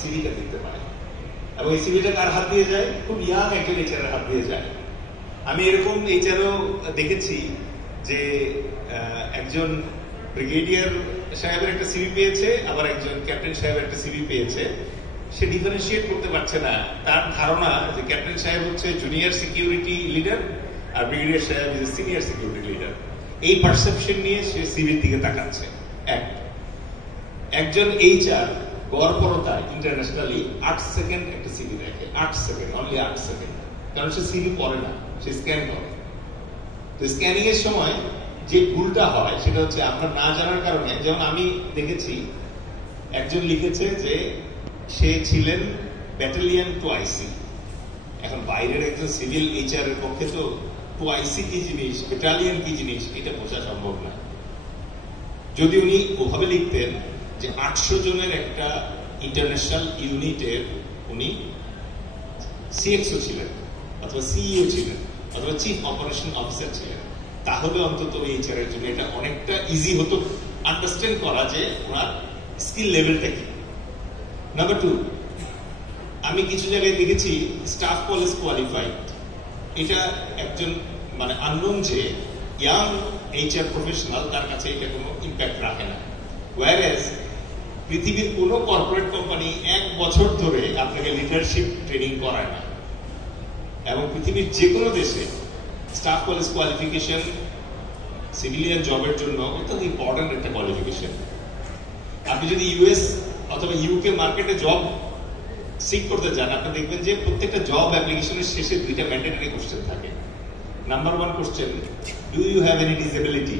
সিভিটা দিতে পারে। এবং এই সিভিটা কার হাত দিয়ে যায়? খুব ইয়াং একজন এইচআরের হাত দিয়ে যায়। আমি এরকম এইচআরও দেখেছি যে একজন ব্রিগেডিয়ার সাহেবের একটা সিভি পেয়েছে, আবার একজন ক্যাপ্টেন সাহেবের একটা সিভি পেয়েছে। সে ডিফারেন্সিয়েট করতে পারছে না। তার ধারণা যে ক্যাপ্টেন সাহেব হচ্ছে জুনিয়র সিকিউরিটি লিডার আর ব্রিগেডিয়ার সাহেব ইজ সিনিয়র সিকিউরিটি লিডার। এই পারসেপশন নিয়ে সে সিভির দিকে তাকাচ্ছে। একজন এইচআর গড়পড়তা ইন্টারন্যাশনালি 8 সেকেন্ড একটা সিভি দেখে, 8 সেকেন্ড, অনলি 8 সেকেন্ড। কারণ সে সিভি পড়ে না, সে স্ক্যান করে। তো স্ক্যানিং এর সময় যে ভুলটা হয় সেটা হচ্ছে আমরা না জানার কারণে, যেমন আমি দেখেছি একজন লিখেছে যে সে ছিলেন ব্যাটালিয়ন 2IC। এখন বাইরের একজন সিভিল এইচআর এর পক্ষে তো 2IC কি জিনিস, ব্যাটালিয়ন কি জিনিস এটা বোঝা সম্ভব না। যদি উনি ওভাবে লিখতেন যে 800 জনের একটা ইন্টারন্যাশনাল ইউনিটের উনি সিএক্সও ছিলেন, অথবা সিইও ছিলেন, অথবা চিফ অপারেশন অফিসার ছিলেন, তাহলে অন্তত এইচআর এর জন্য এটা অনেকটা ইজি হতো আন্ডারস্ট্যান্ড করা যে ওনার স্কিল লেভেলটা কি। নাম্বার 2, আমি কিছু জায়গায় দেখেছি স্টাফ কলেজ কোয়ালিফাইড। এটা একজন মানে আননোন যে ইয়াং এইচআর প্রফেশনাল, তার কাছে এটা কোনো ইম্প্যাক্ট রাখে না। ওয়ারেজ পৃথিবীর কোনো কর্পোরেট কোম্পানি 1 বছর ধরে আপনাকে লিডারশিপ ট্রেনিং করায় না। এবং পৃথিবীর যে কোনো দেশে স্টাফ কলেজ কোয়ালিফিকেশন সিভিলিয়ান জবের জন্য অত্যন্ত ইম্পর্টেন্ট একটা কোয়ালিফিকেশন। আপনি যদি ইউএস অথবা ইউকে মার্কেটে জব সিক করতে যান, আপনি দেখবেন যে প্রত্যেকটা জব অ্যাপ্লিকেশনের শেষে 2টা ম্যান্ডেটরি কোশ্চেন থাকে। Number 1 question, do you have any disability?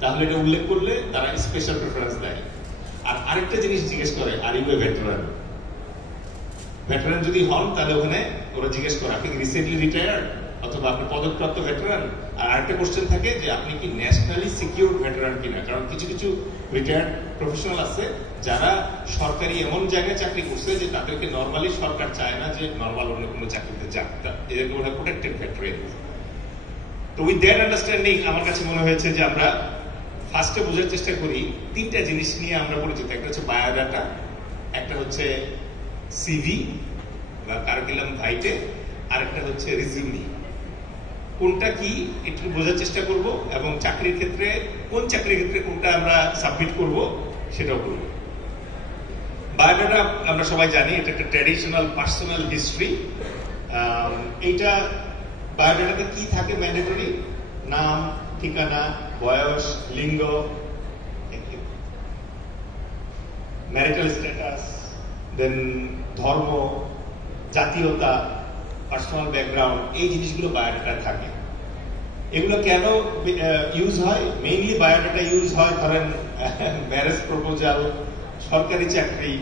তাহলে এটা উল্লেখ করলে তারা স্পেশাল প্রেফারেন্স দেয়। আর আরেকটা জিনিস জিজ্ঞেস করে, are you a veteran? Veteran যদি হন তাহলে ওখানে ওরা জিজ্ঞেস করে আপনি কি রিসেন্টলি রিটায়ার্ড, অথবা আপনি পদকপ্রাপ্ত ভেটারান। আর আরেকটা কোশ্চেন থাকে যে আপনি কি ন্যাশনালি সিকিউর ভেটারান কিনা। কারণ কিছু কিছু রিটায়ার্ড প্রফেশনাল আছে যারা সরকারি এমন জায়গায় চাকরি করছে যে তাদেরকে নর্মালি সরকার চায় না যে নর্মাল অন্য কোনো চাকরিতে যাক, এদেরকে ওরা প্রোটেক্টেড ভেটারান। তো উইথ দ্যাট আন্ডারস্ট্যান্ডিং আমার কাছে মনে হয়েছে যে আমরা ফার্স্টে বোঝার চেষ্টা করি 3টা জিনিস নিয়ে আমরা পরিচিত। একটা হচ্ছে বায়োডাটা, একটা হচ্ছে সিভি বা কারিকুলাম ভাইটে, আর একটা হচ্ছে রিজিউমি। কোনটা কি একটু বোঝার চেষ্টা করব, এবং চাকরির ক্ষেত্রে কোন চাকরির ক্ষেত্রে কোনটা আমরা সাবমিট করব সেটাও করব। বায়োডাটা আমরা সবাই জানি এটা একটা ট্র্যাডিশনাল পার্সোনাল হিস্ট্রি। এইটা বায়োডাটাতে কি থাকে ম্যান্ডেটরি? নাম, ঠিকানা, বয়স, লিঙ্গ, ম্যারিটাল স্ট্যাটাস, দেন ধর্ম, জাতীয়তা, পার্সোনাল ব্যাকগ্রাউন্ড, এই জিনিসগুলো বায়োডাটা থাকে। এগুলো কেন ইউজ হয়? মেইনলি বায়োডাটা ইউজ হয় ধরেন ম্যারেজ প্রপোজাল, সরকারি চাকরি,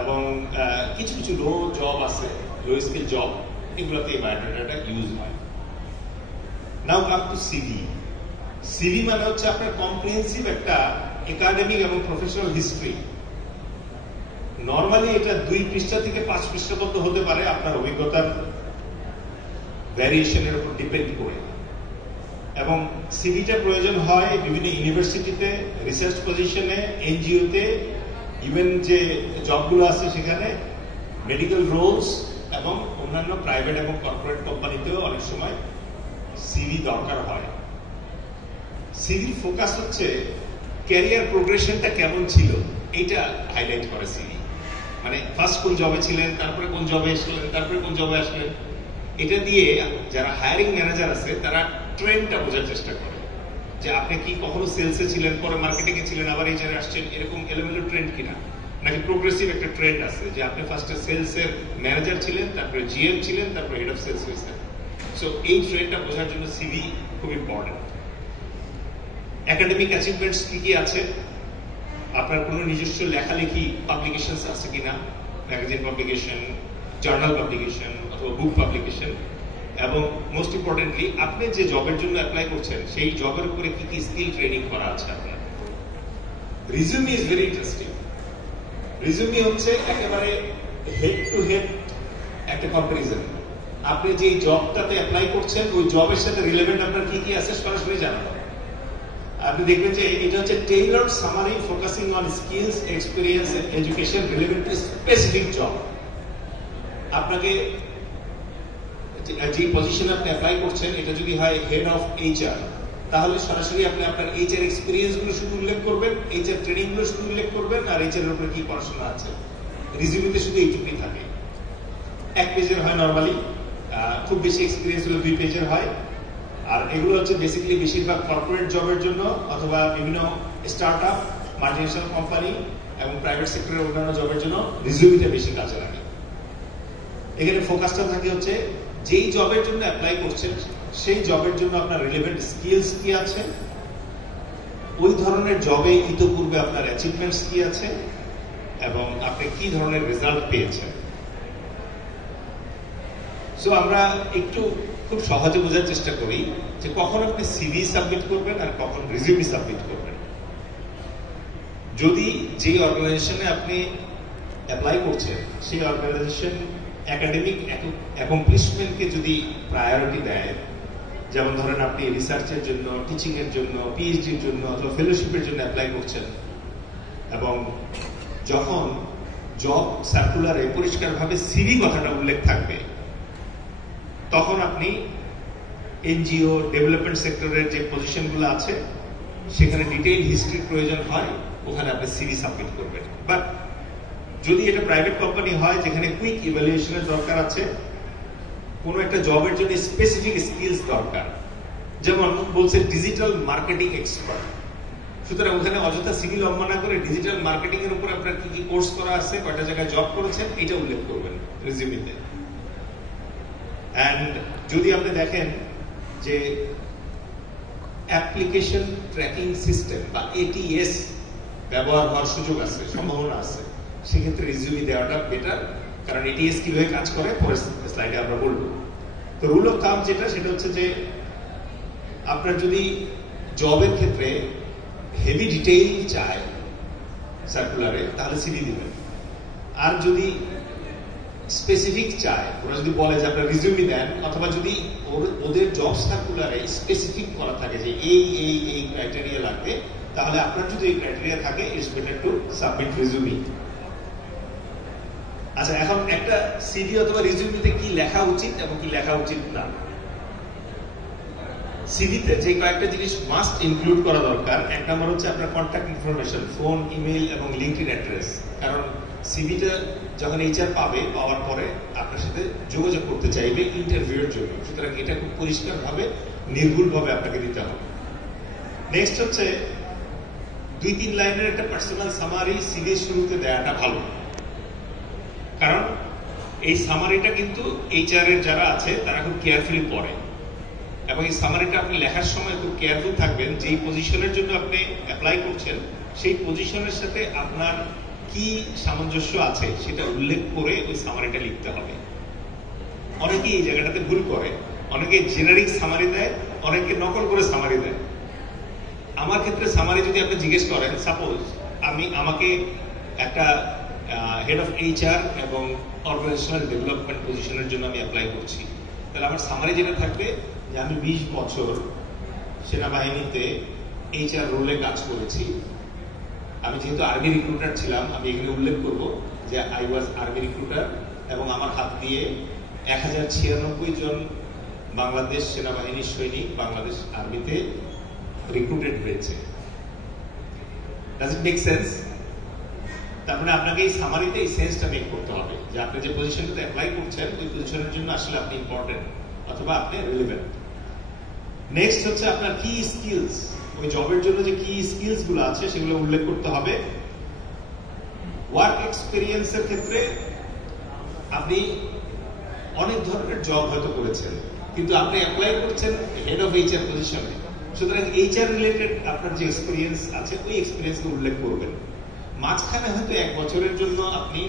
এবং কিছু কিছু লো জব আছে, লো স্কিল জব, এগুলোতে এই বায়োডাটাটা ইউজ হয়। নাও কাম টু সিভি। সিভি মানে হচ্ছে আপনার কম্প্রিহেন্সিভ একটা একাডেমিক এবং প্রফেশনাল হিস্ট্রি। নর্মালি এটা 2 পৃষ্ঠা থেকে 5 পৃষ্ঠা পর্যন্ত হতে পারে, আপনার অভিজ্ঞতার ভ্যারিয়েশনের উপর ডিপেন্ড করে। এবং সিভিটা প্রয়োজন হয় বিভিন্ন ইউনিভার্সিটিতে, রিসার্চ পজিশনে, এনজিওতে, ইভেন যে জবগুলো আছে সেখানে, মেডিকেল রোলস, এবং অন্যান্য প্রাইভেট এবং কর্পোরেট কোম্পানিতেও অনেক সময় সিভি দরকার হয়। সিভির ফোকাস হচ্ছে ক্যারিয়ার প্রোগ্রেশনটা কেমন ছিল এইটা হাইলাইট করে সিভি। মানে ফার্স্ট কোন জবে ছিলেন, তারপরে কোন জবে এসলেন, তারপরে কোন জবে আসলেন। এটা দিয়ে যারা হায়ারিং ম্যানেজার আছে তারা ট্রেন্ডটা বোঝার চেষ্টা করে যে আপনি কি কখনো সেলসে ছিলেন, পরে মার্কেটিং এ ছিলেন, আবার এইচআর আসছেন, এরকম এলোমেলো ট্রেন্ড কিনা, নাকি প্রোগ্রেসিভ একটা ট্রেন্ড আছে যে আপনি ফার্স্টে সেলস এর ম্যানেজার ছিলেন, তারপরে জিএম ছিলেন, তারপরে হেড অফ সেলস হয়েছেন। সো এই ট্রেন্ডটা বোঝার জন্য সিভি খুব ইম্পর্টেন্ট। একাডেমিক অ্যাচিভমেন্টস কি কি আছে, আপনার কোনো নিজস্ব লেখালেখি পাবলিকেশন আছে কিনা, ম্যাগাজিন পাবলিকেশন, জার্নাল পাবলিকেশন অথবা বুক পাবলিকেশন, এবং মোস্ট ইম্পর্টেন্টলি আপনি যে জবের জন্য অ্যাপ্লাই করছেন সেই জবের উপরে কি কি স্কিল ট্রেনিং করা আছে আপনার। Resume is very interesting. Resume হচ্ছে একেবারে হেড টু হেড একটা কম্পারিজন। আপনি যে জবটাতে অ্যাপ্লাই করছেন ওই জবের সাথে রিলেভেন্ট আপনার কি কি আছে সরাসরি জানানো। আপনি দেখবেন যে এটা হচ্ছে টেইলর্ড summary focusing on skills, experience, education relevant two specific job. আপনাকে যে পজিশনে আপনি অ্যাপ্লাই করছেন এটা যদি হয় হেড অফ এইচআর, তাহলে সরাসরি আপনি আপনার এইচআর এক্সপেরিয়েন্স গুলো শুধু উল্লেখ করবেন, এইচআর ট্রেনিং গুলো শুধু উল্লেখ করবেন, আর এইচআর এর উপরে কি পড়াশোনা আছে। রিজিউমিতে শুধু এইটুকুই থাকে। 1 পেজের হয় নরমালি, খুব বেশি এক্সপিরিয়েন্স হলে 2 পেজের হয়। আর এগুলো হচ্ছে বেসিক্যালি বেশিরভাগ কর্পোরেট জবের জন্য অথবা বিভিন্ন স্টার্টআপ, মাল্টিনেশনাল কোম্পানি এবং প্রাইভেট সেক্টরের অন্যান্য জবের জন্য রিজিউমিটা বেশি কাজে লাগে। এখানে ফোকাসটা থাকে হচ্ছে যেই জবের জন্য অ্যাপ্লাই করছেন সেই জবের জন্য আপনার রিলেভেন্ট স্কিলস কি আছে, ওই ধরনের জবে ইতিপূর্বে আপনার অ্যাচিভমেন্টস কি আছে এবং আপনি কি ধরনের রেজাল্ট পেয়েছেন। সো আমরা একটু খুব সহজে বোঝার চেষ্টা করি যে কখন আপনি সিভি সাবমিট করবেন আর কখন রিজিউমি সাবমিট করবেন। যদি যে অর্গানাইজেশনে আপনি অ্যাপ্লাই করছেন সেই অর্গানাইজেশন একাডেমিক অ্যাকমপ্লিশমেন্টকে যদি প্রায়োরিটি দেয়, যেমন ধরেন আপনি রিসার্চের জন্য, টিচিং এর জন্য, পিএইচডির জন্য অথবা ফেলোশিপের জন্য অ্যাপ্লাই করছেন এবং যখন জব সার্কুলারে পরিষ্কারভাবে সিভি কথাটা উল্লেখ থাকবে, তখন আপনি এনজিও, ডেভেলপমেন্ট সেক্টরের যে পজিশনগুলো আছে সেখানে ডিটেইল হিস্ট্রির প্রয়োজন হয়, ওখানে আপনি সিভি সাবমিট করবেন। বাট যদি এটা প্রাইভেট কোম্পানি হয় যেখানে কুইক ইভ্যালুয়েশনের দরকার আছে, কোনো একটা জবের জন্য স্পেসিফিক স্কিলস দরকার, যেমন বলছে ডিজিটাল মার্কেটিং এক্সপার্ট, সুতরাং ওখানে অযথা সিভি লম্বা না করে ডিজিটাল মার্কেটিং এর উপর আপনার কি কি কোর্স করা আছে, কয়টা জায়গায় জব করেছেন, এটা উল্লেখ করবেন রিজিউমিতে। এন্ড যদি আপনি দেখেন যে অ্যাপ্লিকেশন ট্র্যাকিং সিস্টেম বা এটিএস ব্যবহার হওয়ার সুযোগ আছে, সম্ভাবনা আছে, সেক্ষেত্রে রিজিউমি দেওয়াটা বেটার, কারণ এটিএস কিভাবে কাজ করে পরের স্লাইডে আমরা বলবো। তো রুল অফ থাম্ব যেটা, সেটা হচ্ছে যে আপনার যদি জবের ক্ষেত্রে হেভি ডিটেইল চায় সার্কুলারে, তাহলে সিভি দিবেন। আর যদি স্পেসিফিক চায়, ওরা যদি বলে যে আপনার রিজিউমি দেন, অথবা যদি ওদের জব সার্কুলারে স্পেসিফিক করা থাকে যে এই এই এই ক্রাইটেরিয়া লাগবে, তাহলে আপনার যদি এই ক্রাইটেরিয়া থাকে, it's better to submit resume. আচ্ছা, এখন একটা সিভি অথবা রিজিউমিতে কি লেখা উচিত এবং কি লেখা উচিত না। সিভিতে যে কয়েকটা জিনিস মাস্ট ইনক্লুড করা দরকার, এক নম্বর হচ্ছে আপনার কন্ট্যাক্ট ইনফরমেশন, ফোন, ইমেল এবং লিঙ্কডইন অ্যাড্রেস। কারণ সিভিটা যখন এইচআর পাবে, পাওয়ার পরে আপনার সাথে যোগাযোগ করতে চাইবে ইন্টারভিউর জন্য, সুতরাং এটা খুব পরিষ্কারভাবে, নির্ভুলভাবে আপনাকে দিতে হবে। নেক্সট হচ্ছে 2-3 লাইনের একটা পার্সোনাল সামারি সিভি শুরুতে দেওয়াটা ভালো, কারণ এই সামারিটা কিন্তু এইচআর এর যারা আছে তারা খুব কেয়ারফুলি পড়ে, এবং এই সামারিটা আপনি লেখার সময় খুব কেয়ারফুল থাকবেন যেই পজিশনের জন্য আপনি অ্যাপ্লাই করছেন সেই পজিশনের সাথে আপনার কি সামঞ্জস্য আছে সেটা উল্লেখ করে ওই সামারিটা লিখতে হবে। অনেকেই এই জায়গাটাতে ভুল করে, অনেকে জেনারিক সামারি দেয়, অনেকে নকল করে সামারি দেয়। আমার ক্ষেত্রে সামারি যদি আপনি জিজ্ঞেস করেন, সাপোজ আমাকে একটা হেড অফ এইচআর এবং অর্গানাইজেশনাল ডেভেলপমেন্ট পজিশনের জন্য আমি অ্যাপ্লাই করছি, তাহলে আমার সামারি যেটা থাকবে যে আমি 20 বছর সেনাবাহিনীতে এইচআর রোলে কাজ করেছি। আমি যেহেতু আর্মি রিক্রুটার ছিলাম, আমি এখানে উল্লেখ করব যে আই ওয়াজ আর্মি রিক্রুটার, এবং আমার হাত দিয়ে 1096 জন বাংলাদেশ সেনাবাহিনীর সৈনিক বাংলাদেশ আর্মিতে রিক্রুটেড হয়েছে। Does it make sense? তার মানে আপনাকে এই সামারিতে এই সেন্সটা মেক করতে হবে যে আপনি যে পজিশনটাতে অ্যাপ্লাই করছেন ওই পজিশনের জন্য আসলে আপনি ইম্পর্টেন্ট অথবা আপনি রিলেভেন্ট। নেক্সট হচ্ছে আপনার কি স্কিলস, ওই জবের জন্য যে কি স্কিলস গুলো আছে সেগুলো উল্লেখ করতে হবে। ওয়ার্ক এক্সপেরিয়েন্সের ক্ষেত্রে আপনি অনেক ধরনের জব হয়তো করেছেন, কিন্তু আপনি অ্যাপ্লাই করছেন হেড অফ এইচআর পজিশনে, সুতরাং এইচআর রিলেটেড আপনার যে এক্সপেরিয়েন্স আছে ওই এক্সপেরিয়েন্সকে উল্লেখ করবেন। মাঝখানে হয়তো 1 বছরের জন্য আপনি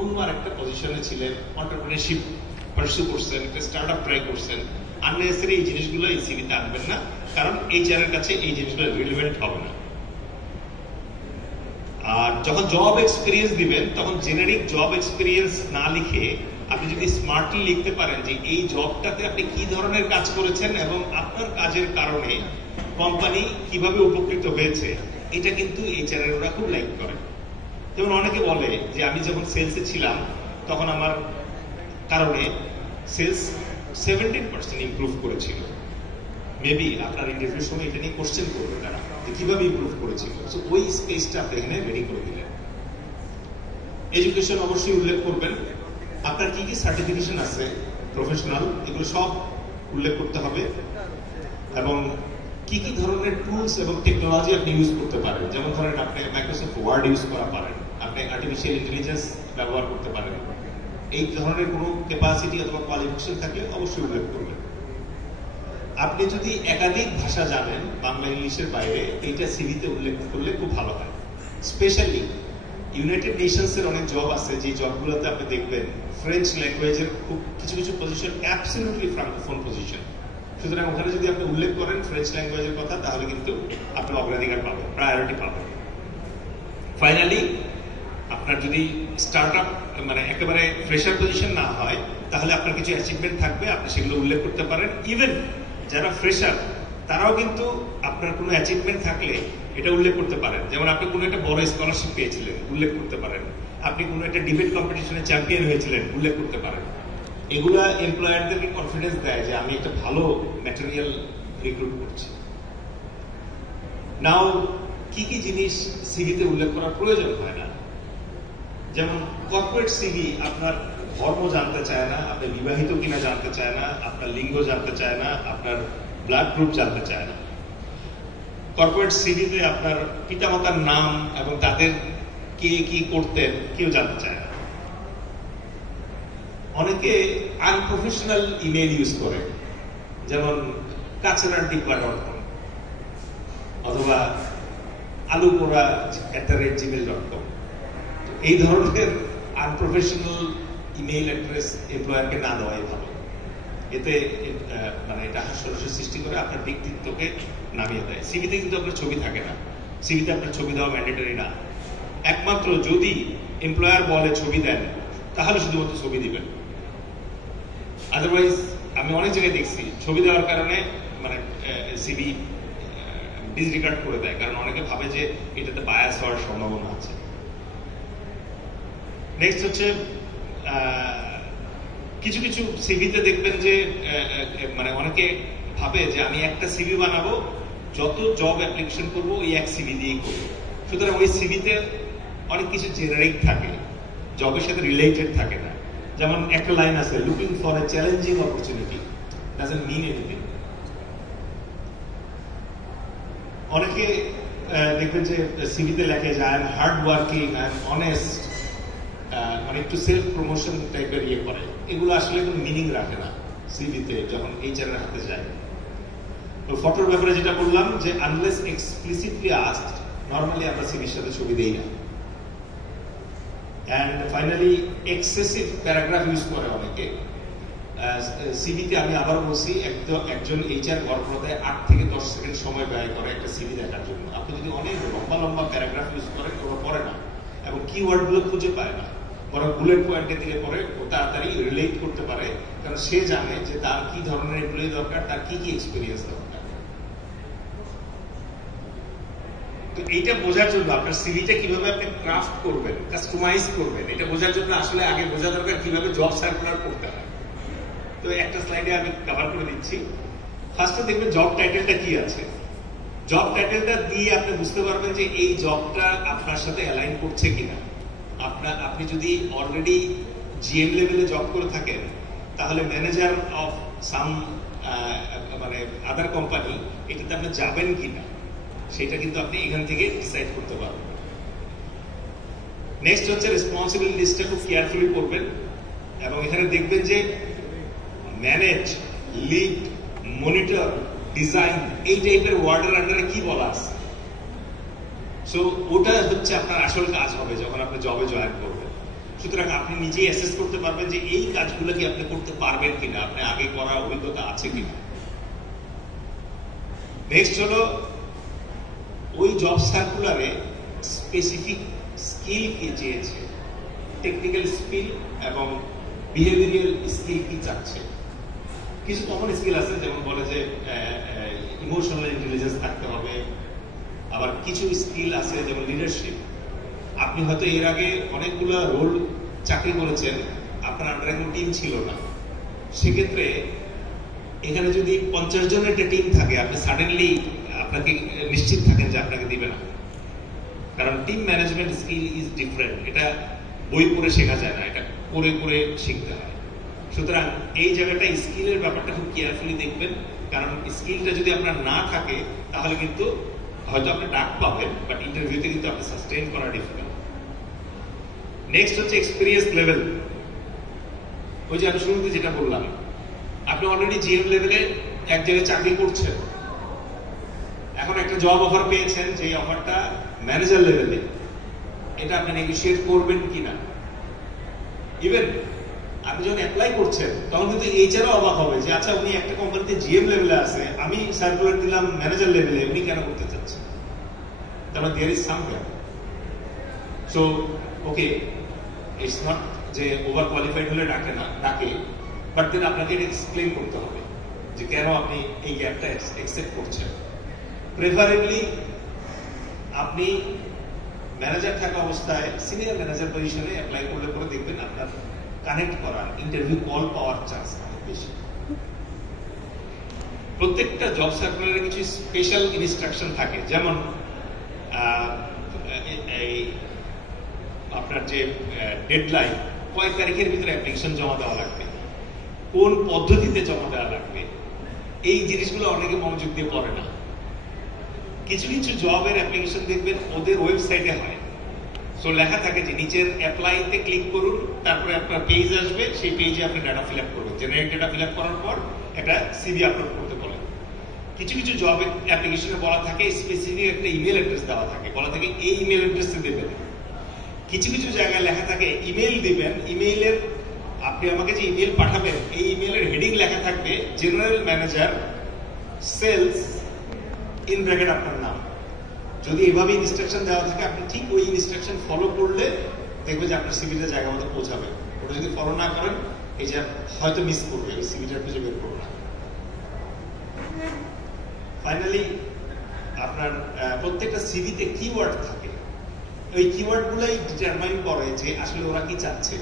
অন্য আরেকটা পজিশনে ছিলেন, এন্টারপ্রেনারশিপ পারসু করছেন, একটা স্টার্টআপ ট্রাই করছেন, আননেসেসারি এই জিনিসগুলো এই সিভিতে আনবেন না, কারণ এইচআর এর কাছে এই জিনিসগুলো রিলেভেন্ট হবে না। আর যখন জব এক্সপেরিয়েন্স দিবেন তখন জেনারিক জব এক্সপেরিয়েন্স না লিখে আপনি যদি স্মার্টলি লিখতে পারেন যে এই জবটাতে আপনি কি ধরনের কাজ করেছেন এবং আপনার কাজের কারণে কোম্পানি কিভাবে উপকৃত হয়েছে, এটা কিন্তু এইচআর এর ওরা খুব লাইক করে। যেমন অনেকে বলে যে আমি যখন সেলসে ছিলাম তখন আমার কারণে সেলস 17% ইমপ্রুভ করেছিল। মেবি আপনার ইন্টারভিউর সময় এটা নিয়ে কোশ্চেন করবে তারা যে কিভাবে ইমপ্রুভ করেছিল। সো ওই স্পেসটা আপনি এখানে রেডি করে দিলেন। এডুকেশন অবশ্যই উল্লেখ করবেন, আপনার কি কি সার্টিফিকেশন আছে প্রফেশনাল, এগুলো সব উল্লেখ করতে হবে, এবং কি কি ধরনের টুলস এবং টেকনোলজি আপনি ইউজ করতে পারেন। যেমন ধরেন আপনি মাইক্রোসফট ওয়ার্ড ইউজ করা পারেন, আপনি আর্টিফিশিয়াল ইন্টেলিজেন্স ব্যবহার করতে পারেন। এই ধরনের কোনো ক্যাপাসিটি অথবা কোয়ালিফিকেশন থাকলে অবশ্যই উল্লেখ করবেন। আপনি যদি একাধিক ভাষা জানেন বাংলা ইংলিশের বাইরে, এইটা সিভিতে উল্লেখ করলে খুব ভালো হয়। স্পেশালি ইউনাইটেড নেশনস এর অনেক জব আছে যে জবগুলোতে আপনি দেখবেন ফ্রেঞ্চ ল্যাঙ্গুয়েজের খুব কিছু কিছু পজিশন অ্যাবসলিউটলি ফ্রাঙ্কোফোন পজিশন। সুতরাং ওখানে যদি আপনি উল্লেখ করেন ফ্রেঞ্চ ল্যাঙ্গুয়েজের কথা, তাহলে কিন্তু আপনি অগ্রাধিকার পাবেন, প্রায়োরিটি পাবেন। ফাইনালি আপনার যদি স্টার্ট আপ মানে একেবারে ফ্রেশার পজিশন না হয়, তাহলে আপনার কিছু অ্যাচিভমেন্ট থাকবে, আপনি সেগুলো উল্লেখ করতে পারেন। ইভেন যারা ফ্রেশার তারাও কিন্তু আপনার কোনো অ্যাচিভমেন্ট থাকলে এটা উল্লেখ করতে পারেন। যেমন আপনি কোনো একটা বড় স্কলারশিপ পেয়েছিলেন, উল্লেখ করতে পারেন। আপনি কোনো একটা ডিবেট কম্পিটিশনে চ্যাম্পিয়ন হয়েছিলেন, উল্লেখ করতে পারেন। এগুলা এমপ্লয়ারদেরকে কনফিডেন্স দেয় যে আমি একটা ভালো ম্যাটেরিয়াল রিক্রুট করছি। নাও কি কি জিনিস সিভিতে উল্লেখ করার প্রয়োজন হয় না, যেমন কর্পোরেট সিভি আপনার ধর্ম জানতে চায় না, আপনি বিবাহিত কিনা জানতে চায় না, আপনার লিঙ্গ জানতে চায় না, আপনার ব্লাড গ্রুপ জানতে চায় না। কর্পোরেট সিভিতে আপনার পিতামাতার নাম এবং তাদের কে কি করতেন কেউ জানতে চায় না। অনেকে আনপ্রফেশনাল ইমেল ইউজ করে, যেমন kacharadippa.com অথবা alupora@gmail.com। এই ধরনের আনপ্রফেশনাল ইমেইল অ্যাড্রেস এমপ্লয়ারকে না দেওয়াই ভালো। এতে মানে এটা হাস্যরসের সৃষ্টি করে, আপনার ব্যক্তিত্বকে নামিয়ে দেয়। সিভিতে কিন্তু আপনার ছবি থাকে না, সিভিতে আপনার ছবি দেওয়া ম্যান্ডেটরি না। একমাত্র যদি এমপ্লয়ার বলে ছবি দেন, তাহলে শুধুমাত্র ছবি দিবেন। আদারওয়াইজ আমি অনেক জায়গায় দেখছি ছবি দেওয়ার কারণে মানে সিভি ডিসরিগার্ড করে দেয়, কারণ অনেকে ভাবে যে এটাতে বায়াস হওয়ার সম্ভাবনা আছে। নেক্সট হচ্ছে কিছু কিছু সিভিতে দেখবেন যে মানে অনেকে ভাবে যে আমি একটা সিভি বানাবো, যত জব অ্যাপ্লিকেশন করবো ওই এক সিভি দিয়েই করবো। সুতরাং ওই সিভিতে অনেক কিছু জেনারিক থাকে, জবের সাথে রিলেটেড থাকে না। যেমন একটা লাইন আছে, looking for a challenging opportunity, doesn't mean anything. অনেকে দেখবেন যে সিভিতে লেখে যে I am hard working, I am honest, মানে একটু সেলফ প্রমোশন টাইপের ইয়ে করে। এগুলো আসলে কোনো মিনিং রাখে না সিভিতে যখন এইচআর এর হাতে যায়। তো ফটোর ব্যাপারে যেটা বললাম যে আনলেস এক্সপ্লিসিটলি আস্কড, নরমালি আমরা সিভির সাথে ছবি দেই না। And finally excessive paragraph use করে অনেকে সিভিতে। আমি আবার বলছি, একজন এইচআর গড়পড়তায় 8 থেকে 10 সেকেন্ড সময় ব্যয় করে একটা সিভি দেখার জন্য। আপনি যদি অনেক লম্বা লম্বা প্যারাগ্রাফ ইউজ করেন, ওরা পড়ে না এবং কিওয়ার্ড গুলো খুঁজে পায় না, বরং বুলেট পয়েন্টে দিলে পরে ও তাড়াতাড়ি রিলেট করতে পারে, কারণ সে জানে যে তার কি ধরনের এমপ্লয়ি দরকার, তার কি কি এক্সপিরিয়েন্স দরকার। তো এইটা বোঝার জন্য আপনার সিভিটা কিভাবে আপনি ক্রাফট করবেন, কাস্টমাইজ করবেন, এটা বোঝার জন্য আসলে আগে বোঝা দরকার কিভাবে জব সার্কুলার করতে হয়। তো একটা স্লাইডে আমি কভার করে দিচ্ছি। ফার্স্টে দেখবেন জব টাইটেলটা কি আছে। জব টাইটেলটা দিয়ে আপনি বুঝতে পারবেন যে এই জবটা আপনার সাথে অ্যালাইন করছে কিনা। আপনি যদি অলরেডি জিএম লেভেলে জব করে থাকেন, তাহলে ম্যানেজার অফ সাম মানে আদার কোম্পানি, এটাতে আপনি যাবেন কিনা সেটা কিন্তু আপনি এখান থেকে ডিসাইড করতে পারবেন। নেক্সট হচ্ছে রেসপন্সিবিলিটিসটা খুব কেয়ারফুলি করবেন, এবং এখানে দেখবেন যে ম্যানেজ, লিড, মনিটর, ডিজাইন, এই টাইপের ওয়ার্ডের আন্ডারে কি বলা আছে। সো ওটা হচ্ছে আপনার আসল কাজ হবে যখন আপনি জবে জয়েন করবেন। সুতরাং আপনি নিজেই অ্যাসেস করতে পারবেন যে এই কাজগুলো কি আপনি করতে পারবেন কিনা, আপনি আগে করার অভিজ্ঞতা আছে কিনা। নেক্সট হলো ওই জব সার্কুলারে স্পেসিফিক স্কিল কি চেয়েছে, টেকনিক্যাল স্কিল এবং বিহেভিয়ারাল স্কিল কি চাচ্ছে। কিছু কমন স্কিল আছে, যেমন বলে যে ইমোশনাল ইন্টেলিজেন্স থাকতে হবে। আবার কিছু স্কিল আছে যেমন লিডারশিপ। আপনি হয়তো এর আগে অনেকগুলো রোল চাকরি করেছেন, আপনার আন্ডারে কোনো টিম ছিল না, সেক্ষেত্রে এখানে যদি 50 জনের একটা টিম থাকে, আপনি সাডেনলি আপনাকে নিশ্চিত থাকেন যে আপনাকে দিবে না, কারণ team management skill is different. এটা বই পড়ে শেখা যায় না, এটা করে করে শিখতে হয়। সুতরাং এই জায়গাটা স্কিলের ব্যাপারটা খুব কেয়ারফুলি দেখবেন, কারণ স্কিলটা যদি আপনার না থাকে তাহলে কিন্তু হয়তো আপনি ডাক পাবেন, বাট ইন্টারভিউতে কিন্তু আপনি সাস্টেইন করা ডিফিকাল্ট। নেক্সট হচ্ছে এক্সপিরিয়েন্স লেভেল। ওই যে আমি শুরুতে যেটা বললাম, আপনি অলরেডি জিএম লেভেলে এক জায়গায় চাকরি করছেন, এখন একটা জব অফার পেয়েছেন, যে অফারটা ম্যানেজার লেভেলে, এটা আপনি নেগোশিয়েট করবেন কিনা। ইভেন আপনি যখন অ্যাপ্লাই করছেন তখন কিন্তু এইচআরও অবাক হবে যে আচ্ছা উনি একটা কোম্পানিতে জিএম লেভেলে আছে, আমি সার্কুলার দিলাম ম্যানেজার লেভেলে, উনি কেন করতে চাচ্ছেন? তারপর there is some gap. So okay, it's not যে ওভার কোয়ালিফাইড হলে ডাকে, বাট দেন আপনাকে এটা এক্সপ্লেন করতে হবে যে কেন আপনি এই গ্যাপটা অ্যাকসেপ্ট করছেন। প্রেফারেবলি আপনি ম্যানেজার থাকা অবস্থায় সিনিয়র ম্যানেজার পজিশনে অ্যাপ্লাই করলে পরে দেখবেন আপনার কানেক্ট করার, ইন্টারভিউ কল পাওয়ার চান্স অনেক বেশি। প্রত্যেকটা জব সার্কুলারে কিছু স্পেশাল ইনস্ট্রাকশন থাকে, যেমন আপনার যে ডেডলাইন, কয় তারিখের ভিতরে অ্যাপ্লিকেশন জমা দেওয়া লাগবে, কোন পদ্ধতিতে জমা দেওয়া লাগবে, এই জিনিসগুলো অনেকে মনোযোগ দিয়ে পড়ে না। কিছু কিছু জবের অ্যাপ্লিকেশন দেখবেন ওদের ওয়েবসাইটে হয়, সো লেখা থাকে যে নিচের অ্যাপ্লাইতে ক্লিক করুন, তারপরে আপনার পেজ আসবে, সেই পেজে আপনি ডাটা ফিল আপ করবেন। জেনারেট ডাটা ফিল আপ করার পর একটা সিভি আপলোড করতে বলে। কিছু কিছু জবের অ্যাপ্লিকেশনে বলা থাকে স্পেসিফিক একটা ইমেল অ্যাড্রেস দেওয়া থাকে, বলা থাকে এই ইমেল অ্যাড্রেসে দেবেন। কিছু কিছু জায়গায় লেখা থাকে ইমেল দিবেন, ইমেইলের আপনি আমাকে যে ইমেল পাঠাবেন এই ইমেলের হেডিং লেখা থাকবে general manager sales in bracket আপনার নাম। যদি এভাবে ইনস্ট্রাকশন দেওয়া থাকে, আপনি ঠিক ওই ইনস্ট্রাকশন ফলো করলে দেখবে যে আপনার সিভিটা জায়গা মতো পৌঁছাবে। ওটা যদি ফলো না করেন, এই যে হয়তো মিস করবে, ওই সিভিটা খুঁজে বের করবে না। ফাইনালি আপনার প্রত্যেকটা সিভিতে কিওয়ার্ড থাকে, ওই কিওয়ার্ড গুলাই ডিটারমাইন করে যে আসলে ওরা কি চাচ্ছে।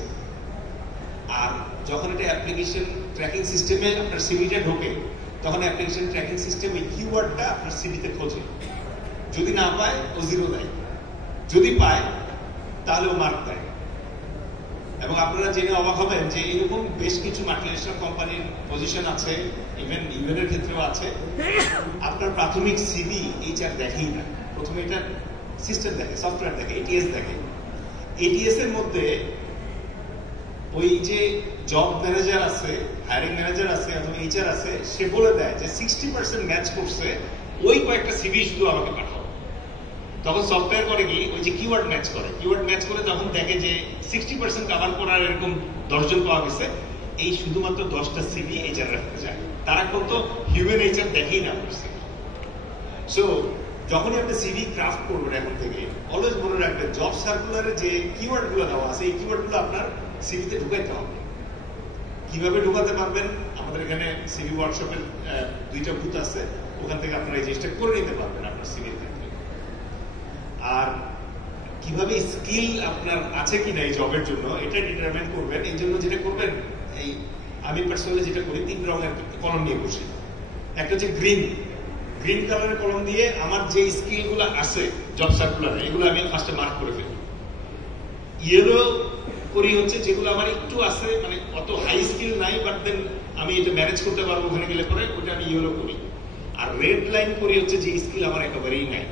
আর যখন এটা অ্যাপ্লিকেশন ট্র্যাকিং সিস্টেমে আপনার সিভিটা ঢোকে, তখন অ্যাপ্লিকেশন ট্র্যাকিং সিস্টেম ওই কিওয়ার্ডটা আপনার সিভিতে খোঁজে। যদি না পায় ও 0 দেয়, যদি পায় তাহলে ও মার্ক দেয়। এবং আপনারা জেনে অবাক হবেন যে এরকম বেশ কিছু মাল্টিনেশনাল কোম্পানির পজিশন আছে, ইভেন ইউএনের ক্ষেত্রেও আছে। আপনার প্রাথমিক সিভি এইচআর দেখেই না, প্রথমে এটা সিস্টেম দেখে, সফটওয়্যার দেখে, এটিএস দেখে। এটিএস এর মধ্যে ওই যে জব ম্যানেজার আছে, হায়ারিং ম্যানেজার আছে অথবা এইচআর আছে, সে বলে দেয় যে 60% ম্যাচ করছে, ওই কয়েকটা সিভি শুধু আমাকে পাঠাও। তখন সফটওয়্যার করে কি ওই যে কিওয়ার্ড ম্যাচ করে, কিওয়ার্ড ম্যাচ করে তখন দেখে যে 60% কভার করার এরকম 10 জন পাওয়া গেছে, এই শুধুমাত্র 10টা সিভি এইচআর রাখতে যায়। তারা কিন্তু হিউম্যান এইচআর দেখেই না করছে। সো যখনই আপনি সিভি ক্রাফট করবেন এখন থেকে, অলওয়েজ মনে রাখবেন জব সার্কুলারে যে কিওয়ার্ড গুলো দেওয়া আছে, এই কিওয়ার্ড গুলো আপনার সিভিতে ঢুকাইতে হবে। কিভাবে ঢুকাতে পারবেন, আমাদের এখানে সিভি ওয়ার্কশপের 2টা বুথ আছে, ওখান থেকে আপনারা এই জিনিসটা করে নিতে পারবেন আপনার সিভির ক্ষেত্রে। আর কিভাবে স্কিল আপনার আছে কিনা এই জবের জন্য, এটা ডিটারমাইন করবেন। এই জন্য যেটা করবেন, এই আমি পার্সোনালি যেটা করি, 3 রঙের কলম নিয়ে বসি। একটা হচ্ছে গ্রিন কালারের কলম দিয়ে আমার যে স্কিল গুলো আছে জব সার্কুলারে, এগুলো আমি ফার্স্টে মার্ক করে ফেলি। ইয়েলো করি হচ্ছে যেগুলো আমার একটু আছে, মানে অত হাই স্কিল নাই, বাট দেন আমি এটা ম্যানেজ করতে পারবো ওখানে গেলে পরে, ওটা আমি ইয়েলো করি। আর রেড লাইন করি হচ্ছে যে স্কিল আমার একেবারেই নাই।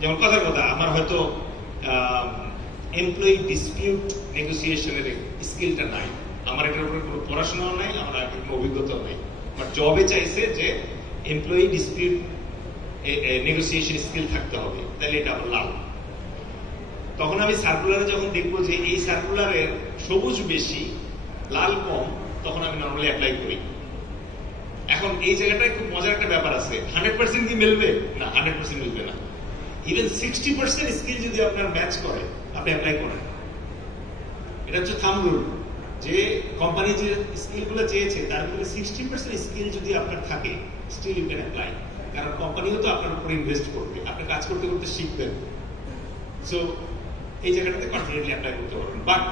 যেমন কথার কথা, আমার হয়তো এমপ্লয়ি ডিসপিউট নেগোসিয়েশনের স্কিলটা নাই, আমার এটার উপরে কোনো পড়াশোনাও নাই, আমার কোনো অভিজ্ঞতাও নাই, বাট জবে চাইছে যে এমপ্লয়ি ডিসপিউট নেগোসিয়েশন স্কিল থাকতে হবে, তাহলে এটা আমার লাভ। তখন আমি সার্কুলারে যখন দেখবো যে এই সার্কুলারের সবুজ বেশি লাল কম, তখন আমি নর্মালি অ্যাপ্লাই করি। এখন এই জায়গাটায় খুব মজার একটা ব্যাপার আছে, 100% কি মিলবে না, 100% মিলবে না। ইভেন 60% স্কিল যদি আপনার ম্যাচ করে, আপনি অ্যাপ্লাই করেন। এটা হচ্ছে থাম্ব রুল। যে কোম্পানি যে স্কিলগুলো চেয়েছে তার মধ্যে 60% স্কিল যদি আপনার থাকে, স্টিল ইউ ক্যান অ্যাপ্লাই। কারণ কোম্পানিও তো আপনার উপর ইনভেস্ট করবে, আপনি কাজ করতে করতে শিখবেন। সো এই জায়গাটাতে কনফিডেন্টলি অ্যাপ্লাই করতে পারবেন। বাট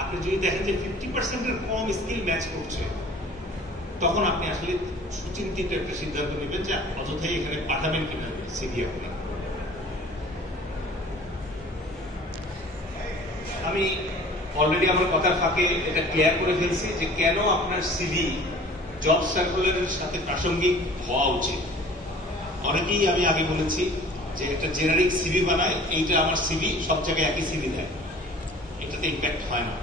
আপনি যদি দেখেন যে 50%-এর কম স্কিল ম্যাচ করছে, তখন আপনি আসলে সুচিন্তিত একটা সিদ্ধান্ত নেবেন যে অযথাই এখানে পাঠাবেন কিনা সিভি আপনার। আমি অলরেডি আমার কথার ফাঁকে এটা ক্লিয়ার করে ফেলছি যে কেন আপনার সিভি জব সার্কুলারের সাথে প্রাসঙ্গিক হওয়া উচিত। অনেকেই আমি আগে বলেছি যে একটা জেনারিক সিভি বানায়, এইটা আমার সিভি, সব জায়গায় একই সিভি দেয়, এটাতে ইম্প্যাক্ট হয় না।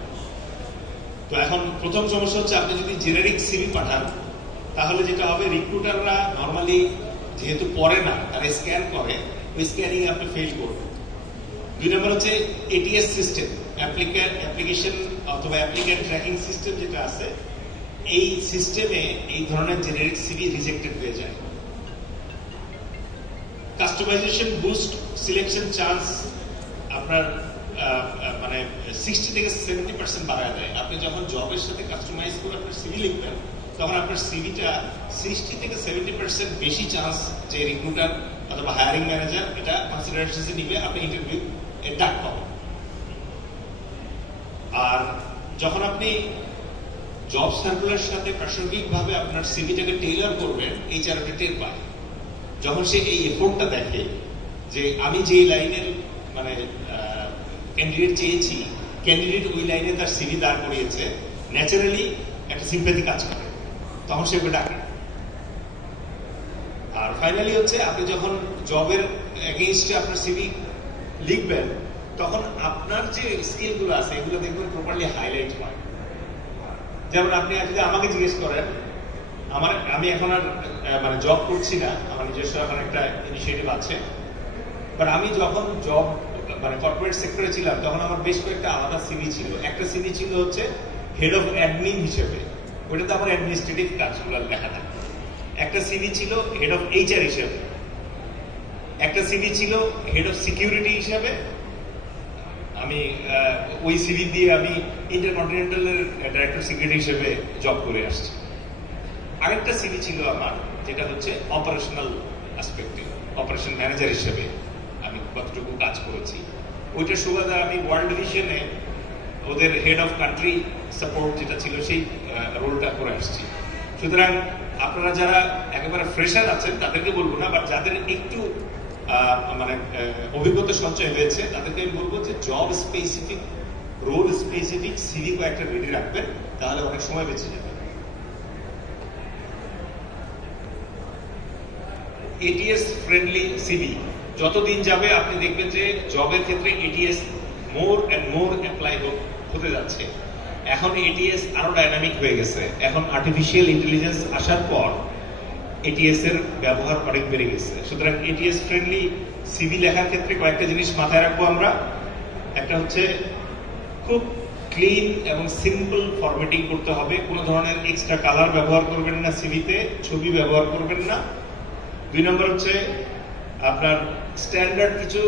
তো এখন প্রথম সমস্যা হচ্ছে আপনি যদি জেনারিক সিভি পাঠান, তাহলে যেটা হবে রিক্রুটাররা নর্মালি যেহেতু পড়ে না, তারা স্ক্যান করে, ওই স্ক্যানিং আপনি ফেল করবেন। 2 নম্বর হচ্ছে এটিএস সিস্টেম, অ্যাপ্লিকেশন অথবা অ্যাপ্লিক্যান্ট ট্র্যাকিং সিস্টেম যেটা আছে, এই সিস্টেমে এই ধরনের জেনারিক সিভি রিজেক্টেড হয়ে যায়। কাস্টমাইজেশন বুস্ট সিলেকশন চান্স আপনার মানে 60 থেকে 70% বাড়ায় দেয়। আপনি যখন জবের সাথে কাস্টমাইজ করে আপনার সিভি লিখবেন, তখন আপনার সিভিটা 60 থেকে 70% বেশি চান্স যে রিক্রুটার অথবা হায়ারিং ম্যানেজার এটা কনসিডারেশনে নিবে, আপনি ইন্টারভিউ ডাক পাবেন। আর যখন আপনি জব সার্কুলার সাথে প্রাসঙ্গিকভাবে আপনার সিভিটাকে টেইলার করবেন, এই চারটা টের পায়। যখন সে এই এফোর্টটা দেখে যে আমি যে লাইনের মানে ক্যান্ডিডেট চেয়েছি, ক্যান্ডিডেট ওই লাইনে তার সিভি দাঁড় করিয়েছে, ন্যাচারালি একটা সিম্প্যাথি কাজ করে, তখন সে ওকে ডাকে। আর ফাইনালি হচ্ছে আপনি যখন জবের এগেইনস্টে আপনার সিভি লিখবেন, তখন আপনার যে স্কিলগুলো আছে এগুলো দেখবেন প্রপারলি হাইলাইট হয়। যেমন আপনি যদি আমাকে জিজ্ঞেস করেন, আমি এখন আর মানে জব করছি না, আমার নিজস্ব এখন একটা ইনিশিয়েটিভ আছে, বাট আমি যখন জব মানে কর্পোরেট সেক্টরে ছিলাম, তখন আমার বেশ কয়েকটা আলাদা সিভি ছিল। একটা সিভি ছিল হচ্ছে হেড অফ অ্যাডমিন হিসেবে, ওইটাতে আমার অ্যাডমিনিস্ট্রেটিভ কাজগুলো লেখা থাকে। একটা সিভি ছিল হেড অফ এইচআর হিসেবে, একটা সিভি ছিল হেড অফ সিকিউরিটি হিসেবে। আমি ওই সিভি দিয়ে আমি ইন্টারকন্টিনেন্টালের ডাইরেক্টর সিকিউরিটি হিসেবে জব করে আসছি। আরেকটা সিভি ছিল আমার, যেটা হচ্ছে অপারেশনাল অ্যাসপেক্টে, অপারেশন ম্যানেজার হিসেবে আমি কতটুকু কাজ করেছি। ওইটার সুবাদে আমি ওয়ার্ল্ড ভিশনে ওদের হেড অফ কান্ট্রি সাপোর্ট যেটা ছিল সেই রোলটা করে আসছি। সুতরাং আপনারা যারা একেবারে ফ্রেশার আছেন তাদেরকে বলবো না, বাট যাদের একটু মানে অভিজ্ঞতা সঞ্চয় হয়েছে তাদেরকে আমি বলবো যে job specific, role specific CV কয়েকটা রেডি রাখবেন, তাহলে অনেক সময় বেঁচে যাবে। এটিএস ফ্রেন্ডলি সিভি, যতদিন যাবে আপনি দেখবেন যে জবের ক্ষেত্রে ATS more and more apply হতে যাচ্ছে। এখন এটিএস আরো ডাইনামিক হয়ে গেছে। এখন আর্টিফিশিয়াল ইন্টেলিজেন্স আসার পর এটিএস এর ব্যবহার অনেক বেড়ে গেছে। সুতরাং এটিএস ফ্রেন্ডলি সিভি লেখার ক্ষেত্রে কয়েকটা জিনিস মাথায় রাখবো আমরা। একটা হচ্ছে খুব ক্লিন এবং সিম্পল ফরম্যাটিং করতে হবে, কোনো ধরনের এক্সট্রা কালার ব্যবহার করবেন না সিভিতে, ছবি ব্যবহার করবেন না। 2 নম্বর হচ্ছে আপনার স্ট্যান্ডার্ড কিছু